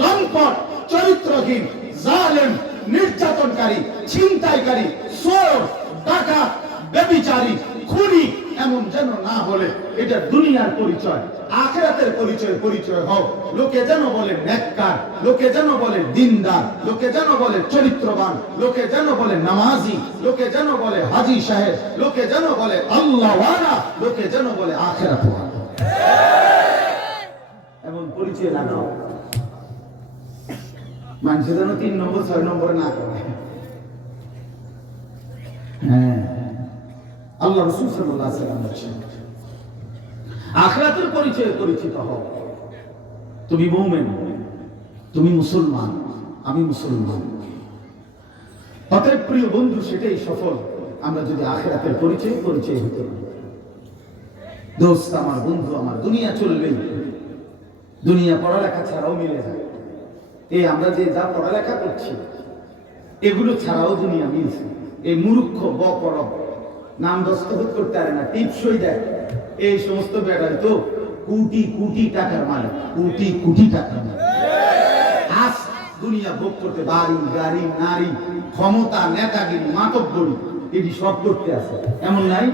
লম্পট, চরিত্রহীন, জালেম, নির্যাতনকারী, ছিনতাইকারী, চোর, ডাকাত, ব্যভিচারী, খুনি এমন যেন না বলে। এটা দুনিয়ার পরিচয়। আখিরাতের পরিচয় পরিচয় হও। লোকে যেন বলে নেককার, লোকে যেন বলে দিনদার, লোকে যেন বলে চরিত্রবান, লোকে যেন বলে নামাজি, লোকে যেন বলে হাজী সাহেব, লোকে যেন বলে আল্লাহওয়ালা, লোকে যেন বলে আখিরাতওয়ালা। এমন পরিচয় লাগাও, মানুষ যেন 3 নম্বর 6 নম্বরে না করে। হ্যাঁ, আল্লাহ রাসূল সাল্লাল্লাহু আলাইহি ওয়াসাল্লাম বলেছেন, আখিরাতের পরিচয়ে পরিচিত হও। তুমি মুমিন, তুমি মুসলমান, আমি মুসলমান। অতএব প্রিয় বন্ধু, সেটাই সফল, আমরা যদি আখিরাতের পরিচয় পরিচয় হতে পারি। দোস্ত আমার, বন্ধু আমার, দুনিয়া চলবেই, দুনিয়া পড়ালেখা ছাড়াও মিলে যায়। এই আমরা যে যা পড়ালেখা করছি এগুলো ছাড়াও দুনিয়া মিলছে। এই মূর্খ বকরব নাম দস্তখত করতে পারে না, টিপসই দেয়, এই সমস্ত বেড়াই তো কোটি কোটি টাকার মালিক, কোটি কোটি টাকার মালিক। আজ দুনিয়া ভোগ করতে, বাড়ি গাড়ি, নারী, ক্ষমতা, নেতাগিরি, মাতব্বরি, এটি সব করতে আছে, এমন নাই?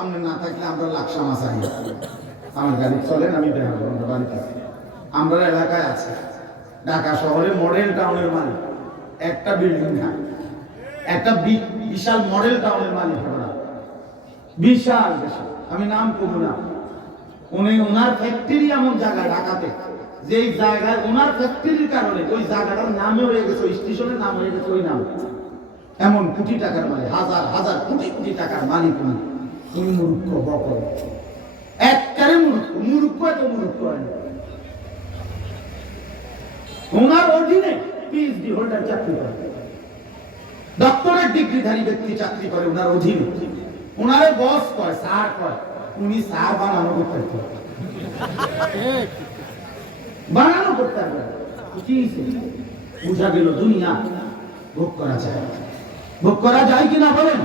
আমরা না থাকলে আমরা লাকসা মাছ আনি, আমার গাড়ি চলেন, আমি দেখাবো আমরা বাড়িতে আছি, আমরা এলাকায় আছে। ঢাকা শহরে মডেল টাউনের মালিক, একটা বিল্ডিং না, একটা বিশাল মডেল টাউনের মালিক আমরা, বিশাল বিশাল, আমি নাম করবো না। উনি ওনার ফ্যাক্টরি এমন জায়গায় ঢাকাতে, যেই জায়গায় ওনার ফ্যাক্টরির কারণে ওই জায়গাটার নামে হয়ে গেছে, ওই স্টেশনের নাম হয়ে গেছে ওই নাম। এমন কোটি টাকার মালিক, হাজার হাজার কোটি কোটি টাকার মালিক উনি। তুমি মূর্খ বকর, একবারে মূর্খ, মূর্খ এত মূর্খ হয় না। ওনার অধীনে পিএইচডি হোল্ডার চাকরি করে, ডক্টরেট ডিগ্রিধারী ব্যক্তি চাকরি করে ওনার অধীনে। ওনারে বস কয়, স্যার কয়, উনি স্যার বানানো করতে বানানো করতে পারবে। বুঝা গেল দুনিয়া ভোগ করা যায়, ভোগ করা যায় কিনা বলেন?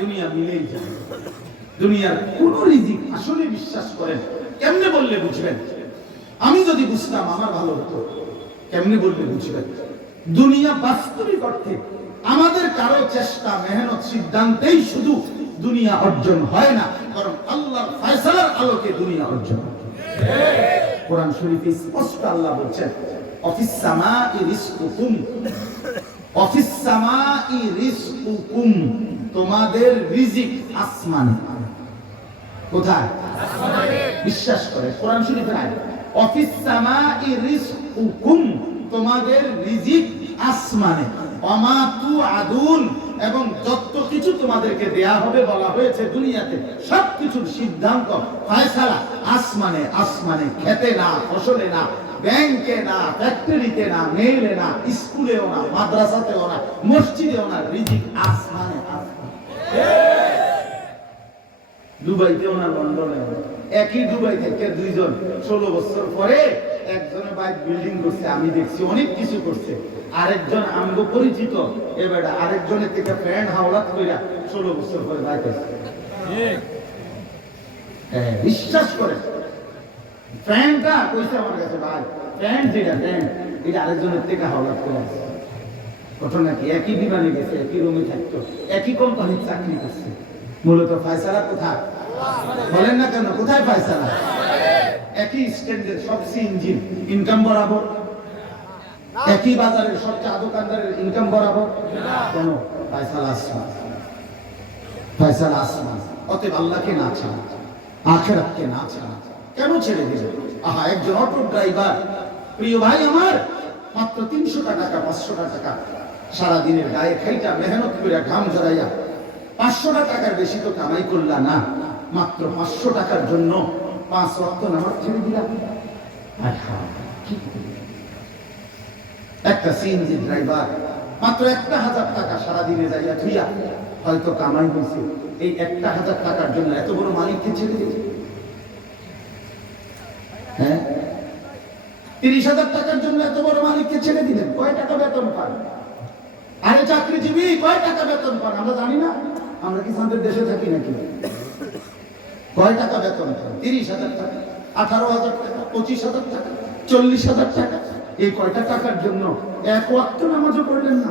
দুনিয়া মিলেই যায়। দুনিয়ার কোন রিজিক আসলে বিশ্বাস করেন কেমনে বললে বুঝবেন? আমি যদি বুঝতাম আমার ভালো হতো, কেমনে বললে বুঝবেন? দুনিয়া বাস্তবিক অর্থে আমাদের কারো চেষ্টা, মেহনত, সিদ্ধান্তেই শুধু দুনিয়া অর্জন হয় না, বরং আল্লাহর ফয়সালার আলোকে দুনিয়া অর্জন হয়। কোরআন শরীফে স্পষ্ট আল্লাহ বলছেন, অফিস সামাই রিজকুকুম, অফিস সামাই রিজকুকুম, তোমাদের রিজিক আসমানে। কোথায়? আসমানে। বিশ্বাস করে কোরআন শরীফের আয়াত, অফিস সামাই রিজকুকুম, তোমাদের রিজিক আসমানে। ওমা তুআদুন, এবং যত কিছু তোমাদেরকে দেয়া হবে বলা হয়েছে দুনিয়াতে, সবকিছুর সিদ্ধান্ত ফয়সালা আসমানে। আসমানে, খেতে না, ফসলে না, ব্যাংকে না, ফ্যাক্টরিতে না, মেইলে না, স্কুলেও না, মাদ্রাসাতেও না, মসজিদেও না, রিজিক আসমানে। দুবাইতেও না, লন্ডনেও না। একই দুবাই থেকে দুইজন 16 বছর পরে একজনের বাইক বিল্ডিং করছে, আমি দেখছি অনেক কিছু করছে। আরেকজন আমগো পরিচিত, এবার আরেকজনের থেকে ফ্রেন্ড হাওলাত কইরা 16 বছর পরে বাইক আসছে। বিশ্বাস করে ফ্রেন্ডটা কইছে আমার কাছে, ভাই ফ্রেন্ড যেটা ফ্রেন্ড, এটা আরেকজনের থেকে হাওলাত করে আসছে। ঘটনা কি? একই বিমানে গেছে, একই রুমে থাকতো, একই কোম্পানির চাকরি করছে। মূলত ফয়সালা কোথায় বলেন না কেন? কোথায় ফয়সালা? একই স্ট্যান্ডার্ড, সবচেয়ে ইঞ্জিন ইনকাম বরাবর, একই বাজারের সব চা দোকানদারের ইনকাম বরাবর, কোন ফয়সালা আসমান, ফয়সালা আসমান। অতএব আল্লাহকে না চান, আখিরাতকে না ছাড়া কেন ছেড়ে দিলেন? আহা, একজন অটো ড্রাইভার, প্রিয় ভাই আমার, মাত্র 300 টাকা 500 টাকা সারা দিনের গায়ে খাইটা মেহনত করে ঘাম ঝরাইয়া 500 টাকার বেশি তো কামাই করলা না, মাত্র 500 টাকার জন্য 5 ওয়াক্ত নামাজ ছেড়ে দিলাম। একটা সিএনজি ড্রাইভার মাত্র 1000 টাকা সারা দিনে যাইয়া থুইয়া হয়তো কামাই হয়েছে, এই 1000 টাকার জন্য এত বড় মালিককে ছেড়ে দিয়েছে। হ্যাঁ, 30,000 টাকার জন্য এত বড় মালিককে ছেড়ে দিলেন। কয় টাকা বেতন পান? আরে চাকরিজীবী কয় টাকা বেতন পান আমরা জানি না? আমরা কি আমাদের দেশে থাকি নাকি? কয় টাকা বেতন পান? 30,000 টাকা, 18,000 টাকা, 25,000 টাকা, 40,000 টাকা। এই কয়টা টাকার জন্য এক ওয়াক্ত নামাজও পড়লেন না,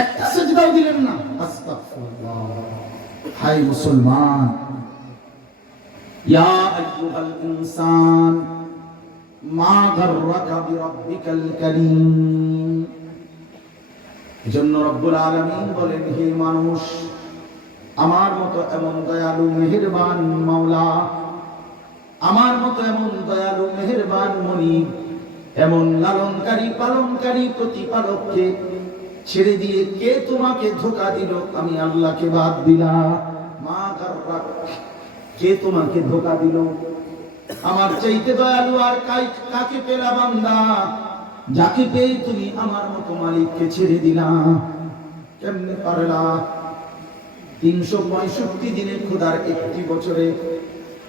একটা সিজদাও দিলেন না। আস্তাগফিরুল্লাহ। হায় মুসলমান, ইয়া আইয়ুহাল ইনসান মা গাররাকা বিরাব্বিকাল কারীম। এজন্য রব্বুল আলামিন বলেন, হে মানুষ, আমার মতো এমন দয়ালু মেহেরবান মাওলা, আমার মতো এমন দয়ালু মেহেরবান মনিব, এমন লালনকারী পালনকারী প্রতিপালককে ছেড়ে দিয়ে কে তোমাকে ধোঁকা দিল? আমি আল্লাহকে বাদ দিলাম। মা গাররাক, কে তোমাকে ধোঁকা দিল? আমার চাইতে দয়ালু আর কাকে পেলা বান্দা, যাকে পেয়ে তুমি আমার মতো মালিককে ছেড়ে দিলা? কেমনে পারলা? 365 দিনে খোদার 1 বছরে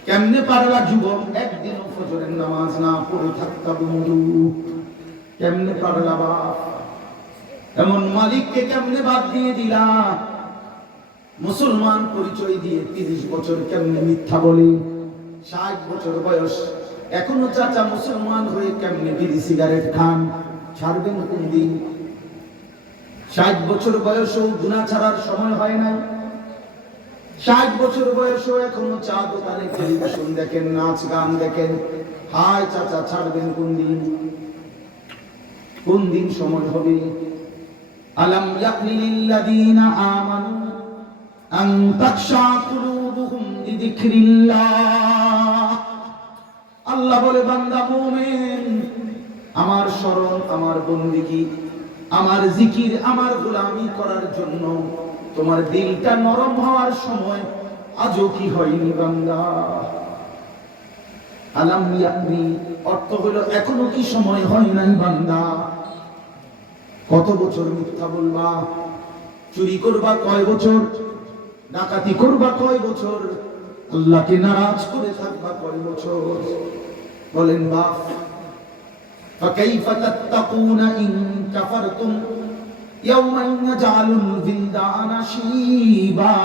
কেমনে পারলা যুবক একদিনও ফজরের নামাজ না পড়ে থাকতা? বন্ধু, কেমনে পারলা বাপ? এমন মালিককে কেমনে বাদ দিয়ে দিলা? মুসলমান পরিচয় দিয়ে 30 বছর কেমনে মিথ্যা বলে? 60 বছর বয়স এখনো চাচা মুসলমান হয়ে কেমনে বিড়ি সিগারেট খান? ছাড়বেন কোন দিন? 60 বছর বয়সেও গুনাহ ছাড়ার সময় হয় না। 60 বছর বয়সেও এখনো চা দোকানে টেলিভিশন দেখেন, নাচ গান দেখেন। হায় চাচা, ছাড়বেন কোন দিন? কোন দিন সময় হবে? আলাম ইয়াকনি লিল্লাযীনা আমানু আন তাখশা কুলুবুহুম লিযিকরিল্লাহ। আল্লাহ বলে, বান্দা মুমিন, আমার শরণ, আমার বন্দেগী, আমার জিকির, আমার গোলামি করার জন্য তোমার দিলটা নরম হওয়ার সময় আজও কি হয়নি বান্দা? আলাম ইয়াকনি অর্থ হলো এখনো কি সময় হয় নাই বান্দা? কত বছর মিথ্যা বলবা? চুরি করবা কয় বছর? ডাকাতি করবা কয় বছর? আল্লাহকে নারাজ করে থাকবা কয় বছর? বলেন বাপ, ফাকাইফা তাত্তাকুনা ইন কাফারতুম ইয়াওমান ইয়াজআলুল বিলদানা শিবা।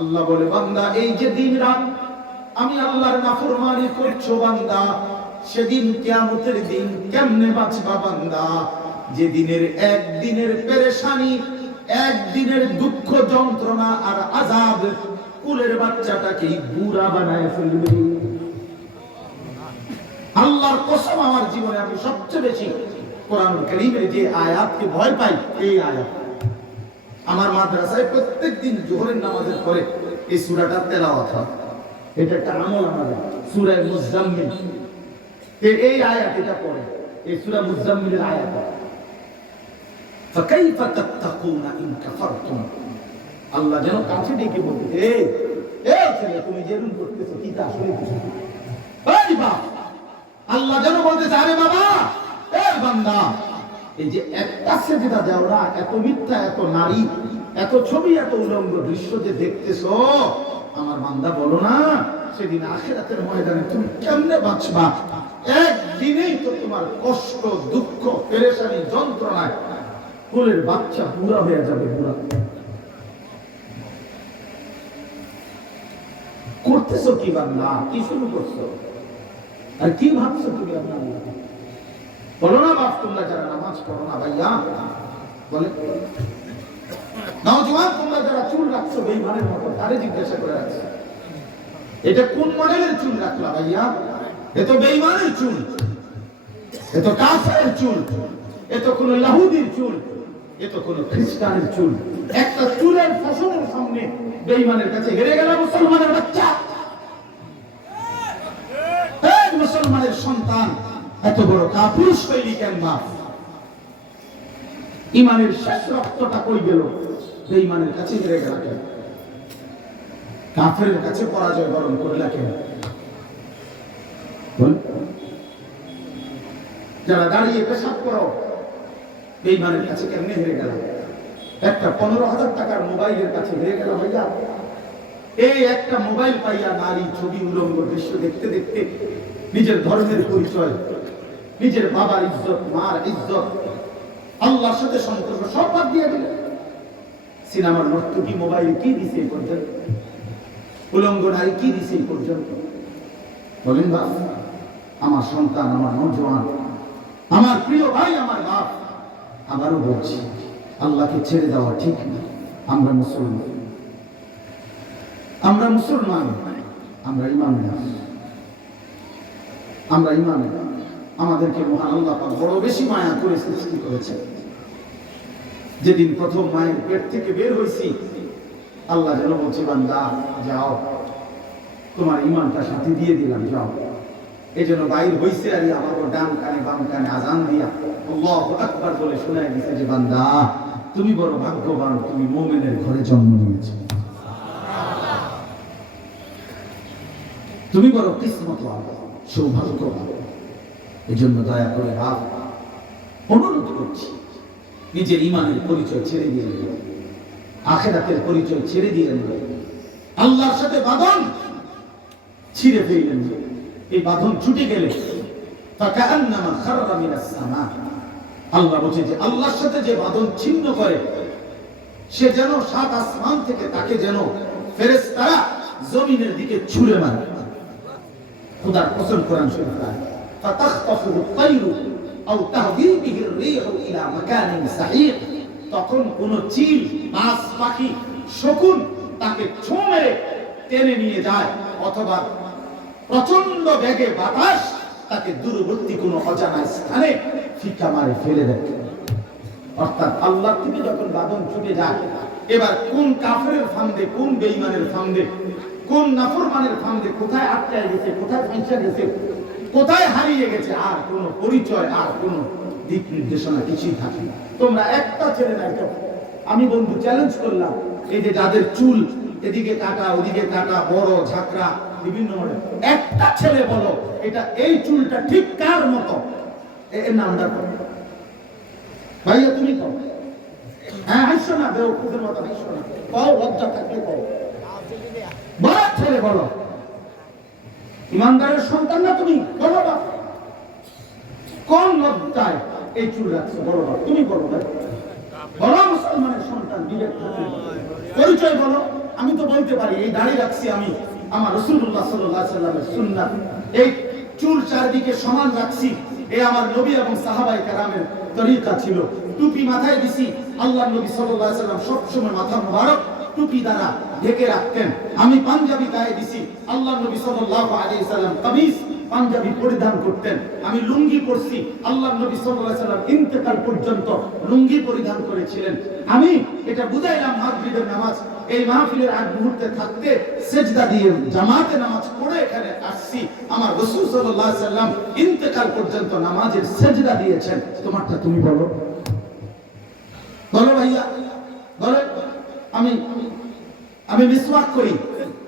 আল্লাহ বলে, বান্দা, এই যে দিন রাত আমি আল্লাহর নাফরমানি করছো বান্দা, সেদিন কিয়ামতের দিন কেমনে বাঁচবা বান্দা? যে দিনের একদিনের পেরেশানি, একদিনের দুঃখ যন্ত্রণা আর আযাব কুলের বাচ্চাটাকে বুড়া বানায় ফেলবে। আল্লাহর কসম, আমার জীবনে আমি সবচেয়ে বেশি কোরআনুল কারীমের যে আয়াতকে ভয় পাই, এই আয়াত। আমার মাদ্রাসায় প্রত্যেকদিন জোহরের নামাজের পরে এই সূরাটা তেলাওয়াত হয়। এটা একটা আমল আমাদের, সূরা মুজাম্মিল। এই আয়াত এটা পড়ে, এই সূরা মুজাম্মিলের আয়াত। ফাকাইফা তাত্তাকুনা ইন কাফারতুম। আল্লাহ যেন কাছে ডেকে বলতে, এই ছেলে, তুমি যেরকম করতেছো কি তা আসলে বুঝো? এই বাপ, আল্লাহ যেন বলতেছে, আরে বাবা, এই বান্দা, এই যে একটা সেজদা দাও না, এত মিথ্যা, এত নারী, এত ছবি, এত উলঙ্গ দৃশ্য যে দেখতেছো, আমার বান্দা বলো না, সেদিন আখিরাতের ময়দানে তুমি কেমনে বাঁচবা? একদিনেই তো তোমার কষ্ট, দুঃখ, পেরেশানি, যন্ত্রণায় কোলের বাচ্চা বুড়া হয়ে যাবে। বুড়া করতেছো কি বান্দা? কি শুরু করছো? আর কি ভাবছো তুমি? আপনার বলো না বাপ, তোমরা যারা নামাজ পড়ো না ভাইয়া, বলে নওজোয়ান, তোমরা যারা চুল রাখছো বেঈমানের মতো, তারে জিজ্ঞাসা করে রাখছো, এটা কোন মডেলের চুল রাখলা ভাইয়া? এ তো বেঈমানের চুল, এ তো কাফেরের চুল, এ তো কোন ইহুদির চুল, এ তো কোন খ্রিস্টানের চুল। একটা চুলের ফসলের সামনে বেঈমানের কাছে হেরে গেল মুসলমানের বাচ্চা। এক মুসলমানের সন্তান এত বড় কাপুরুষ হইলি কেন বাপ? ইমানের শেষ রক্তটা কই গেল? বেঈমানের কাছে হেরে গেল কেন? কাফেরের কাছে পরাজয় বরণ করলা কেন? যারা দাঁড়িয়ে পেশাব করো, বেঈমানের কাছে কেমনে হেরে গেল? একটা 15,000 টাকার মোবাইলের কাছে হেরে গেল ভাইয়া। এই একটা মোবাইল পাইয়া নারী ছবি উলঙ্গ দৃশ্য দেখতে দেখতে নিজের ধর্মের পরিচয়, নিজের বাবার ইজ্জত, মার ইজ্জত, আল্লাহর সাথে সম্পর্ক সব বাদ দিয়ে দিল। সিনেমার নর্তকী মোবাইল কি দিছে এই পর্যন্ত? উলঙ্গ নারী কি দিছে এই পর্যন্ত? বলেন বাপ, আমার সন্তান, আমার নওজোয়ান, আমার প্রিয় ভাই, আমার বাপ, আবারও বলছি, আল্লাহকে ছেড়ে দেওয়া ঠিক না। আমরা মুসলমান, আমরা মুসলমান, আমরা ইমান, আমরা ইমান। আমাদেরকে মহান আল্লাহ পাক বড় বেশি মায়া করে সৃষ্টি করেছে। যেদিন প্রথম মায়ের পেট থেকে বের হয়েছি, আল্লাহ যেন বলছে, বান্দা যাও, তোমার ইমানটা সাথে দিয়ে দিলাম, যাও। এই জন্য বাইর হইছে আর আমাকে ডান কানে বাম কানে আজান দিয়া আল্লাহু আকবার বলে শোনায় দিছে যে, বান্দা তুমি বড় ভাগ্যবান, তুমি মুমিনের ঘরে জন্ম নিয়েছো, তুমি বড় কিসমতওয়ালা, সৌভাগ্যবান। এই জন্য দয়া করে বাপ, অনুরোধ করছি, নিজের ইমানের পরিচয় ছেড়ে দিয়ে দিন, আখিরাতের পরিচয় ছেড়ে দিয়ে দিন, আল্লাহর সাথে বাঁধন ছিঁড়ে ফেললেন। এই বাঁধন ছুটে গেলে ফাকান্নামা খাররা মিনাস সামা, আল্লাহ বলছে যে আল্লাহর সাথে যে বাঁধন ছিন্ন করে সে যেন 7 আসমান থেকে তাকে যেন ফেরেশতারা জমিনের দিকে ছুঁড়ে মারে। খোদার কসম, কোরআন শরীফ আয়াত, ফাতাখতাফুহু আত-তায়রু আও তাহদি বিহি আর-রিহু ইলা মাকানিন সাহিক, তখন কোন চিল, মাছ, পাখি, শকুন তাকে ছোঁ মেরে টেনে নিয়ে যায়, অথবা প্রচন্ড বেগে বাতাস তাকে দূরবর্তী কোনো অজানা স্থানে ফিকা মারে ফেলে দেয়। অর্থাৎ আল্লাহ থেকে যখন বাঁধন ছুটে যায়, এবার কোন কাফেরের ফান্দে, কোন বেঈমানের ফান্দে, কোন নাফরমানের ফান্দে কোথায় আটকায় গেছে, কোথায় ফাঁসা গেছে, কোথায় হারিয়ে গেছে, আর কোনো পরিচয়, আর কোনো দিক নির্দেশনা কিছুই থাকে না। তোমরা একটা ছেলে নাই তো, আমি বন্ধু চ্যালেঞ্জ করলাম, এই যে যাদের চুল এদিকে কাটা ওদিকে কাটা, বড় ঝাঁকড়া বিভিন্ন মডেল, একটা ছেলে বলো এটা এই চুলটা ঠিক কার মতো, এর নামটা কর ভাইয়া, তুমি কও। হ্যাঁ, হাসছো না, বেওকুফের মতো হাসছো না, কও, লজ্জা থাকলে কও। বড় ছেলে বলো, ইমানদারের সন্তান না তুমি, বলো বাপ, কোন লজ্জায় এই চুল রাখছো? বলো বাপ, তুমি বলো ভাই, বড় মুসলমানের সন্তান, বিবেক থাকলে পরিচয় বলো। আমি তো বলতে পারি এই দাড়ি রাখছি আমি আমার রাসূলুল্লাহ সাল্লাল্লাহু আলাইহি ওয়াসাল্লামের সুন্নাত, এই চুল চারদিকে সমান রাখছি এই আমার নবী এবং সাহাবায়ে কেরামের তরিকা ছিল। টুপি মাথায় দিছি, আল্লাহর নবী সাল্লাল্লাহু আলাইহি ওয়াসাল্লাম সব সময় মাথা মুবারক টুপি দ্বারা ঢেকে রাখতেন। আমি পাঞ্জাবি গায়ে দিছি, আল্লাহর নবী সাল্লাল্লাহু আলাইহি ওয়াসাল্লাম কামিজ পাঞ্জাবি পরিধান করতেন। আমি লুঙ্গি পরছি, আল্লাহর নবী সাল্লাল্লাহু আলাইহি ওয়াসাল্লাম ইন্তেকাল পর্যন্ত লুঙ্গি পরিধান করেছিলেন। আমি এটা বুঝাইলাম মাগরিবের নামাজ এই মাহফিলের আগ মুহূর্তে থাকতে সেজদা দিয়ে জামাতে নামাজ পড়ে এখানে আসছি। আমার রাসূল সাল্লাল্লাহু আলাইহি ওয়াসাল্লাম ইন্তেকাল পর্যন্ত নামাজের সেজদা দিয়েছেন। তোমারটা তুমি বলো, বলো ভাইয়া, বলো। আমি মিসওয়াক করি,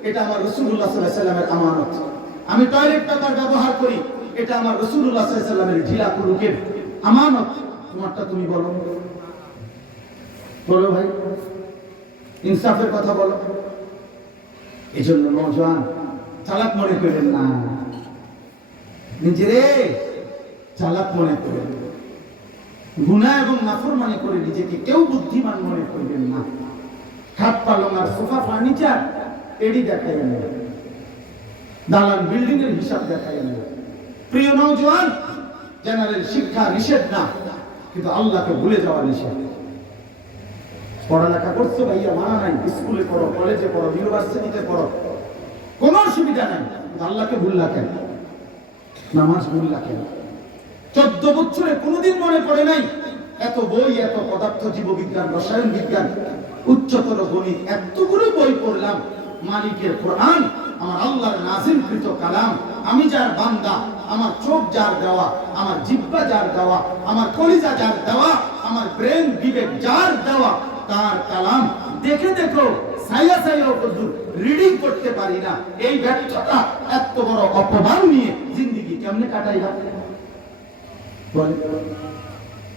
এটা আমার রাসূলুল্লাহ সাল্লাল্লাহু আলাইহি ওয়াসাল্লামের আমানত। আমি টয়লেট পেপার ব্যবহার করি, এটা আমার রাসূলুল্লাহ সাল্লাল্লাহু আলাইহি ওয়াসাল্লামের ঢিলা কুলুকের আমানত। তোমারটা তুমি বলো, বলো ভাই, ইনসাফের কথা বলো। এই জন্য নওজোয়ান চালাক মনে করেন না, নিজেরে চালাক মনে করেন, গুনাহ এবং নাফরমানি করে নিজেকে কেউ বুদ্ধিমান মনে করবেন না। খাট পালং আর সোফা ফার্নিচার এডি দেখাইয়া নেই, দালান বিল্ডিং এর হিসাব দেখাইয়া নেই। প্রিয় নওজোয়ান, জেনারেল শিক্ষা নিষেধ না, কিন্তু আল্লাহকে ভুলে যাওয়া নিষেধ। পড়ালেখা করছো ভাইয়া, মানা নাই, স্কুলে পড়ো, কলেজে পড়ো, ইউনিভার্সিটিতে পড়ো, কোনো অসুবিধা নাই, আল্লাহকে ভুললা কেন? নামাজ ভুললা কেন? 14 বছরে কোনোদিন মনে পড়ে নাই এত বই, এত পদার্থ জীববিজ্ঞান, রসায়ন বিজ্ঞান, উচ্চতর গণিত, এতগুলো বই পড়লাম। মালিকের কোরআন, আমার আল্লাহর নাযিলকৃত কালাম, আমি যার বান্দা, আমার চোখ যার দেওয়া, আমার জিহ্বা যার দেওয়া, আমার কলিজা যার দেওয়া, আমার ব্রেন বিবেক যার দেওয়া, তার কালাম দেখে দেখো সাইয়া সাইয়া রিডিং করতে পারি না। এই ব্যর্থতা, এত বড় অপমান নিয়ে জিন্দেগি কেমনে কাটাইবা?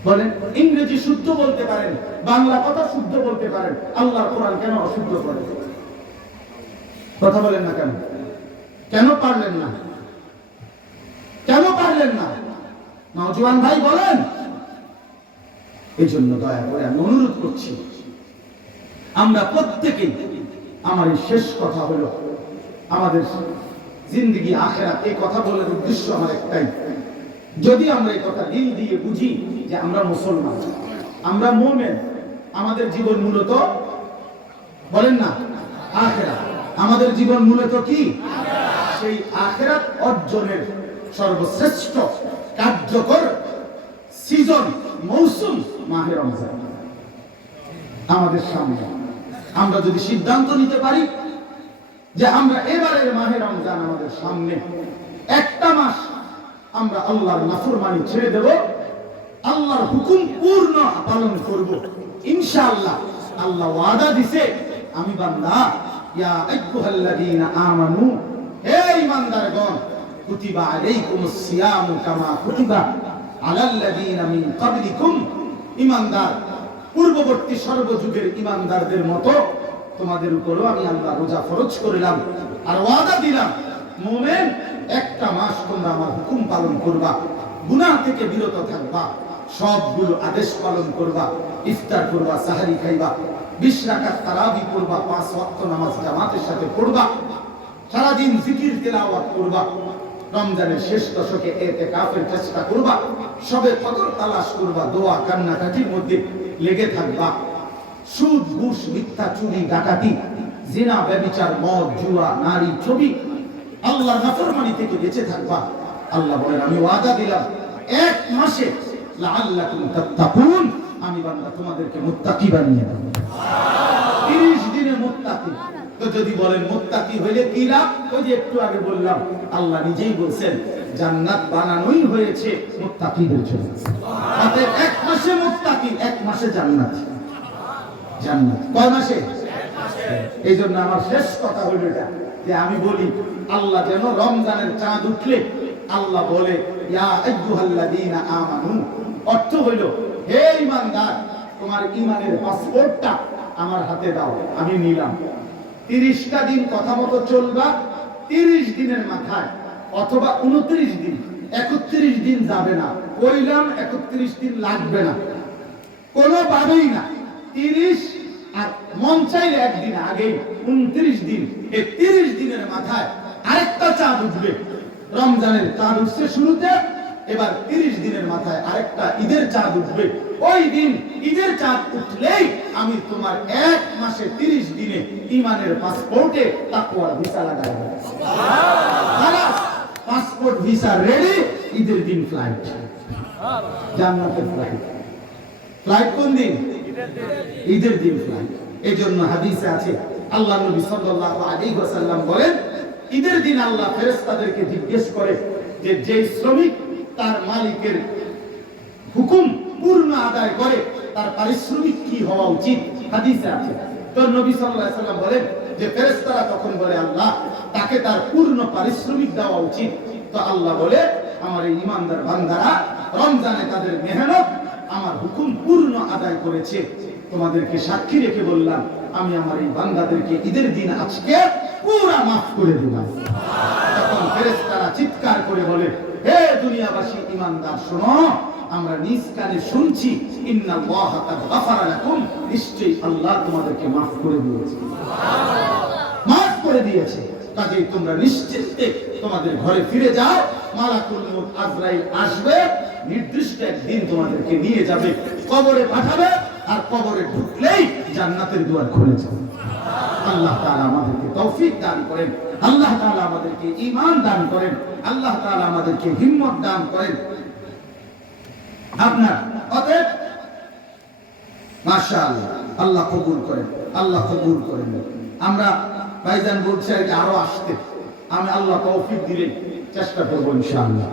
বলেন। ইংরেজি শুদ্ধ বলতে পারেন, বাংলা কথা শুদ্ধ বলতে পারেন, আল্লাহর কোরআন কেন অশুদ্ধ করেন? কথা বলেন না কেন? কেন পারলেন না? কেন পারলেন না? নওজোয়ান ভাই বলেন। এই জন্য দয়া করে আমি অনুরোধ করছি, আমরা প্রত্যেকেই, আমার এই শেষ কথা হলো, আমাদের জিন্দেগি আখিরাত, এই কথা বলার উদ্দেশ্য আমার একটাই, যদি আমরা এই কথা দিল দিয়ে বুঝি যে আমরা মুসলমান, আমরা মুমিন, আমাদের জীবন মূলত, বলেন না, আখিরাত। আমাদের জীবন মূলত কি? সেই আখিরাত অর্জনের সর্বশ্রেষ্ঠ কার্যকর সিজন, মৌসুম মাহে রমজান আমাদের সামনে। আমরা যদি সিদ্ধান্ত নিতে পারি যে আমরা এবারের মাহে রমজান আমাদের সামনে, একটা মাস আমরা আল্লাহর নাফরমানি ছেড়ে দেব, আল্লাহর হুকুম পূর্ণ পালন করব, ইনশাআল্লাহ। আল্লাহ ওয়াদা দিছে, আমি বান্দা, ইয়া আইয়ুহাল্লাযীনা আমানু, হে ঈমানদারগণ, কুতিবা আলাইকুমুস সিয়ামু কামা কুতিবা আলাল্লাযীনা মিন ক্বাবলিকুম, ঈমানদার, পূর্ববর্তী সর্বযুগের ঈমানদারদের মতো তোমাদের উপরও আমি আল্লাহ রোজা ফরজ করলাম। আর ওয়াদা দিলাম, মুমিন, একটা মাস তোমরা আমার হুকুম পালন করবা, গুনাহ থেকে বিরত থাকবা, সবগুলো আদেশ পালন করবা, ইফতার করবা, সাহারি খাইবা, 20 রাকাত তারাবি করবা, 5 ওয়াক্ত নামাজ জামাতের সাথে পড়বা, সারা দিন জিকির তেলাওয়াত করবা, রমজানের শেষ দশকে ইতিকাফের চেষ্টা করবা, সবে কদর তালাশ করবা, দোয়া কান্নাকাটির মধ্যে লেগে থাকবা, সুদ ঘুষ মিথ্যা চুরি ডাকাতি জিনা ব্যভিচার মদ জুয়া নারী ছবি আল্লাহর নাফরমানি থেকে বেঁচে থাকবা। আল্লাহ বলেন, আমি ওয়াদা দিলাম এক মাসে লাআল্লাকুম তাত্তাকুন, আমি বান্দা তোমাদেরকে মুত্তাকি বানিয়ে দেব। 30 দিনে মুত্তাকি। তো যদি বলেন মুত্তাকি হইলে কি লাভ? ওই যে একটু আগে বললাম, আল্লাহ নিজেই বলছেন জান্নাত বানানোই হয়েছে মুত্তাকিদের জন্য। অতএব এক মাসে মুত্তাকি, এক মাসে জান্নাত। জান্নাত কয় মাসে? এই জন্য আমার শেষ কথা হলো এটা, যে আমি বলি আল্লাহ যেন রমজানের চাঁদ উঠলে আল্লাহ বলে ইয়া আইয়ুহাল্লাযীনা আমানু, অর্থ হইল, হে ঈমানদার, তোমার ঈমানের পাসপোর্টটা আমার হাতে দাও, আমি নিলাম। 30টা দিন কথা মতো চলবা, 30 দিনের মাথায় অথবা 29 দিন, 31 দিন যাবে না, কইলাম 31 দিন লাগবে না, কোনোভাবেই না। 30 আর মন চাইলে একদিন আগে 29 দিন, এই 30 দিনের মাথায় আরেকটা চাঁদ উঠবে। রমজানের চাঁদ উঠছে শুরুতে, এবার 30 দিনের মাথায় আরেকটা ঈদের চাঁদ উঠবে। ওই দিন ঈদের চাঁদ উঠলেই আমি তোমার এক মাসে 30 দিনে ঈমানের পাসপোর্টে তাকওয়ার ভিসা লাগাই দেব। খালাস, পাসপোর্ট ভিসা রেডি, ঈদের দিন ফ্লাইট, জান্নাতের ফ্লাইট। ফ্লাইট কোন দিন? ঈদের দিন ফ্লাইট। এই জন্য হাদিসে আছে, আল্লাহ নবী সাল্লাল্লাহু আলাইহি ওয়াসাল্লাম বলেন, ঈদের দিন আল্লাহ ফেরেশতাদেরকে জিজ্ঞেস করে যে যে শ্রমিক তার মালিকের হুকুম পূর্ণ আদায় করে তার পারিশ্রমিক কি হওয়া উচিত? হাদিসে আছে। তো নবী সাল্লাল্লাহু আলাইহি ওয়াসাল্লাম বলেন যে ফেরেশতারা তখন বলে, আল্লাহ, তাকে তার পূর্ণ পারিশ্রমিক দেওয়া উচিত। তো আল্লাহ বলে, আমার এই ঈমানদার বান্দারা রমজানে তাদের মেহনত আমার হুকুম পূর্ণ আদায় করেছে, তোমাদেরকে সাক্ষী রেখে বললাম, আমি আমার এই বান্দাদেরকে ঈদের দিন আজকে পুরা মাফ করে দিলাম। তখন ফেরেশতারা চিৎকার করে বলে, হে দুনিয়াবাসী ঈমানদার, শোনো, আমরা নিজ কানে শুনছি, ইন্নাল্লাহা কাদ গাফারা লাকুম, নিশ্চয়ই আল্লাহ তোমাদেরকে মাফ করে দিয়েছে, মাফ করে দিয়েছে। কাজেই তোমরা নিশ্চিন্তে তোমাদের ঘরে ফিরে যাও, মালাকুল মউত আজরাইল আসবে, নির্দিষ্ট একদিন তোমাদেরকে নিয়ে যাবে, কবরে পাঠাবে, আর কবরে ঢুকলেই জান্নাতের দুয়ার খুলে যাবে। আল্লাহ তাআলা আমাদেরকে তৌফিক দান করেন, আল্লাহ তাআলা আমাদেরকে ঈমান দান করেন, আল্লাহ তাআলা আমাদেরকে হিম্মত দান করেন। আপনার অতএব মাশাআল্লাহ, আল্লাহ কবুল করেন, আল্লাহ কবুল করেন। আমরা ভাইজান বলছে আরো আসতে, আমি আল্লাহ তৌফিক দিলে চেষ্টা করবো ইনশাআল্লাহ।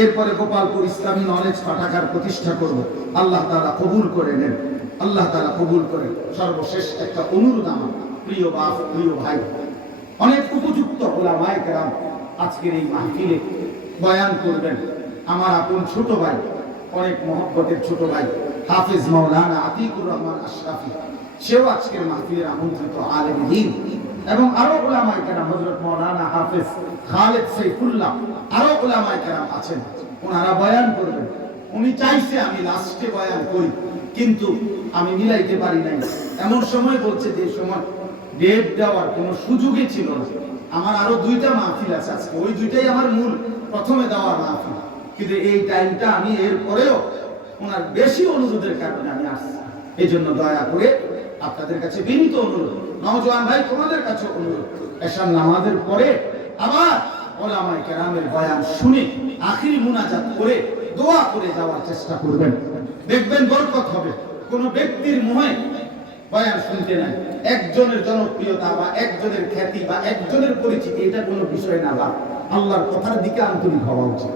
এরপরে গোপালপুর ইসলামী নলেজ পাঠাগার প্রতিষ্ঠা করব, আল্লাহ তাআলা কবুল করে নেন, আল্লাহ তাআলা কবুল করেন। সর্বশেষ একটা অনুরোধ আমার, প্রিয় বাপ, প্রিয় ভাই, অনেক উপযুক্ত উলামায়ে কেরাম আজকের এই মাহফিলে বয়ান করবেন। আমার আপন ছোট ভাই, অনেক মহব্বতের ছোট ভাই হাফেজ মাওলানা আতিকুর রহমান আশরাফি, সেও আজকের মাহফিলের আমন্ত্রিত আলেম দ্বীন। এবং আরো উলামায়ে কেরাম, হযরত মাওলানা হাফেজ খালেদ সাইফুল্লাহ, আরো উলামায়ে কেরাম আছেন, ওনারা বয়ান করবেন। উনি চাইছে আমি লাস্টে বয়ান করি, কিন্তু আমি মিলাইতে পারি নাই। এমন সময় বলছে যে সময় ডেট দেওয়ার কোনো সুযোগই ছিল না। আমার আরো দুইটা মাহফিল আছে আজকে, ওই দুইটাই আমার মূল প্রথমে দেওয়ার মাহফিল, কিন্তু এই টাইমটা আমি এর পরেও ওনার বেশি অনুরোধের কারণে আমি আসছি। এই জন্য দয়া করে আপনাদের কাছে বিনীত অনুরোধ, নওজোয়ান ভাই তোমাদের কাছে অনুরোধ, এশার নামাজের পরে আবার উলামায়ে কেরামের বয়ান শুনে আখিরি মুনাজাত করে দোয়া করে যাওয়ার চেষ্টা করবেন, দেখবেন বরকত হবে। কোন ব্যক্তির মুখে বয়ান শুনতে নাই, একজনের জনপ্রিয়তা বা একজনের খ্যাতি বা একজনের পরিচিতি, এটা কোনো বিষয় না। বা আল্লাহর কথার দিকে আন্তরিক হওয়া উচিত।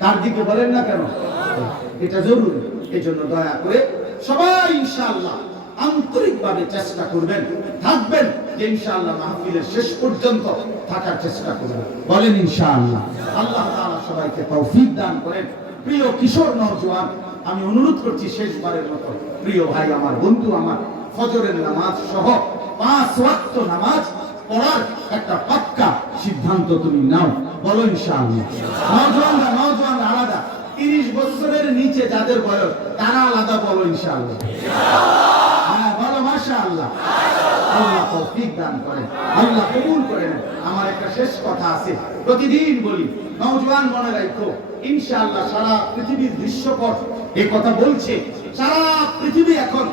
কার দিকে বলেন না কেন, এটা জরুরি। এই জন্য দয়া করে সবাই ইনশাআল্লাহ আন্তরিকভাবে চেষ্টা করবেন, থাকবেন, যে ইনশাআল্লাহ মাহফিলের শেষ পর্যন্ত থাকার চেষ্টা করবেন। বলেন ইনশাআল্লাহ। আল্লাহ তাআলা সবাইকে তৌফিক দান করেন। প্রিয় কিশোর নওজোয়ান, আমি অনুরোধ করছি শেষবারের মতো, প্রিয় ভাই আমার, বন্ধু আমার, ফজরের নামাজ সহ 5 ওয়াক্ত নামাজ পড়ার একটা পাক্কা সিদ্ধান্ত তুমি নাও। বলো ইনশাআল্লাহ। নওজোয়ান আলাদা, 30 বছরের নিচে যাদের বয়স তারা আলাদা। বলো ইনশাআল্লাহ। হ্যাঁ, বলো মাশাআল্লাহ। আল্লাহ তৌফিক দান করেন, আল্লাহ কবুল করেন। আমার একটা শেষ কথা আছে, প্রতিদিন বলি, নওজোয়ান মনে রাখো, ইনশাআল্লাহ সারা পৃথিবীর দৃশ্যপট এই কথা বলছে। সারা পৃথিবী এখন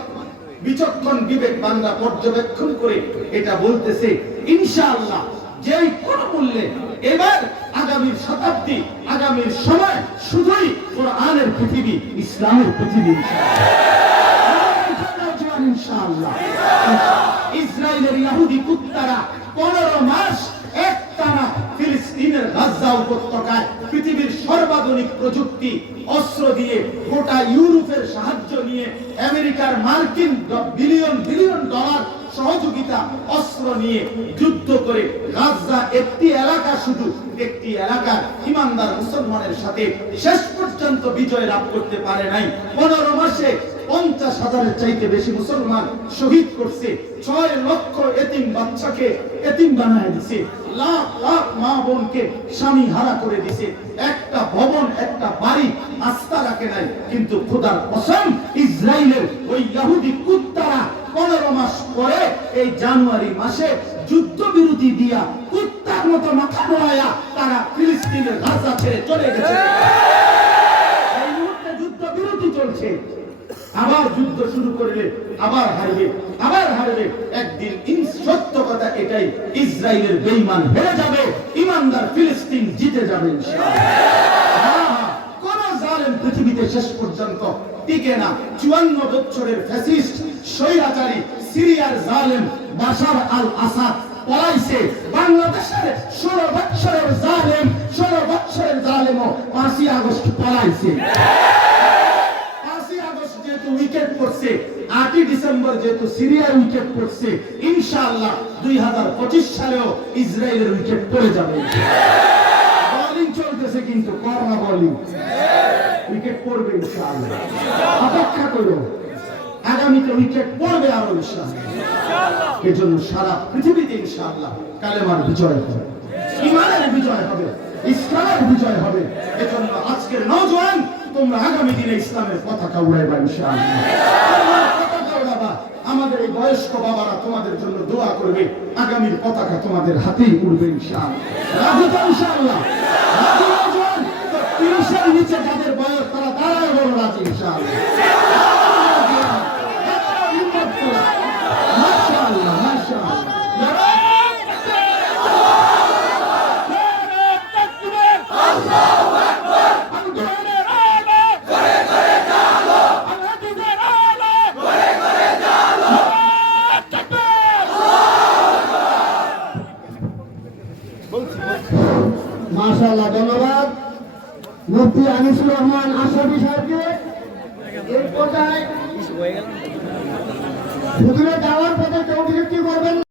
বিচক্ষণ বিবেক বাংলা পর্যবেক্ষণ করে এটা বলতেছে, ইনশাআল্লাহ যেই কোন মূল্যে এবার আগামীর শতাব্দী, আগামীর সময় শুধুই কোরআনের পৃথিবী, ইসলামের পৃথিবী। ইনশাআল্লাহ ইসরায়েলের ইহুদি কুত্তারা 15 মাস একটানা ফিলিস্তিনের গাজা উপত্যকায় পৃথিবীর সর্বাধুনিক প্রযুক্তি অস্ত্র দিয়ে, গোটা ইউরোপের সাহায্য নিয়ে, আমেরিকার মার্কিন বিলিয়ন বিলিয়ন ডলার সহযোগিতা অস্ত্র নিয়ে যুদ্ধ করে গাজা একটি এলাকা, শুধু একটি এলাকার ইমানদার মুসলমানের সাথে শেষ পর্যন্ত বিজয় লাভ করতে পারে নাই। 15 মাসে 50,000-এর চাইতে বেশি মুসলমান শহীদ করছে, 6 লক্ষ এতিম বাচ্চাকে এতিম বানায় দিছে, লাখ লাখ মা বোনকে স্বামী হারা করে দিছে, একটা ভবন, একটা বাড়ি আস্থা রাখে নাই। কিন্তু খোদার কসম, ইসরায়েলের ওই ইহুদি কুত্তারা 15 মাস পরে এই জানুয়ারি মাসে যুদ্ধবিরতি দিয়া কুত্তার মতো মাথা নোয়ায়া তারা ফিলিস্তিনের গাজা ছেড়ে চলে গেছে। এই মুহূর্তে যুদ্ধবিরতি চলছে, আবার যুদ্ধ শুরু করবে, আবার হারবে, আবার হারবে। একদিন সত্য কথা এটাই, ইসরায়েলের বেঈমান হেরে যাবে, ইমানদার ফিলিস্তিন জিতে যাবে ইনশাআল্লাহ। কোন জালেম পৃথিবীতে শেষ পর্যন্ত টিকে না। 54 বছরের ফ্যাসিস্ট স্বৈরাচারী সিরিয়ার জালেম বাশার আল আসাদ পলাইছে, বাংলাদেশের 16 বছরের জালেম, 16 বছরের জালেমও 5ই আগস্ট পলাইছে। উইকেট পড়ছে, 8ই ডিসেম্বর যেহেতু সিরিয়ার উইকেট পড়ছে, ইনশাআল্লাহ 2025 সালেও ইসরায়েলের উইকেট পড়ে যাবে। বোলিং চলতেছে কিন্তু করোনা বোলিং, উইকেট পড়বে ইনশাআল্লাহ। অপেক্ষা করো, আগামীতে উইকেট পড়বে আরো ইনশাআল্লাহ। এজন্য সারা পৃথিবীতে ইনশাআল্লাহ কালেমার বিজয় হবে, ঈমানের বিজয় হবে, ইসলামের বিজয় হবে। এজন্য আজকের নওজোয়ান, তোমরা আগামী দিনে ইসলামের পতাকা উড়াইবা ইনশাআল্লাহ। পতাকা উড়াবা, আমাদের এই বয়স্ক বাবারা তোমাদের জন্য দোয়া করবে, আগামীর পতাকা তোমাদের হাতেই উড়বে ইনশাআল্লাহ। রাজি তো ইনশাআল্লাহ? রাজি নওজোয়ান? 30-এর নিচে যাদের বয়স তারা দাঁড়ায় বলো রাজি ইনশাআল্লাহ। মাশাআল্লাহ, মাশাআল্লাহ। ধন্যবাদ মুফতি আনিসুর রহমান আশরাফী সাহেবকে। এই পর্যায়ে হুজুরে যাওয়ার পথে কেউ বিরক্তি করবেন না।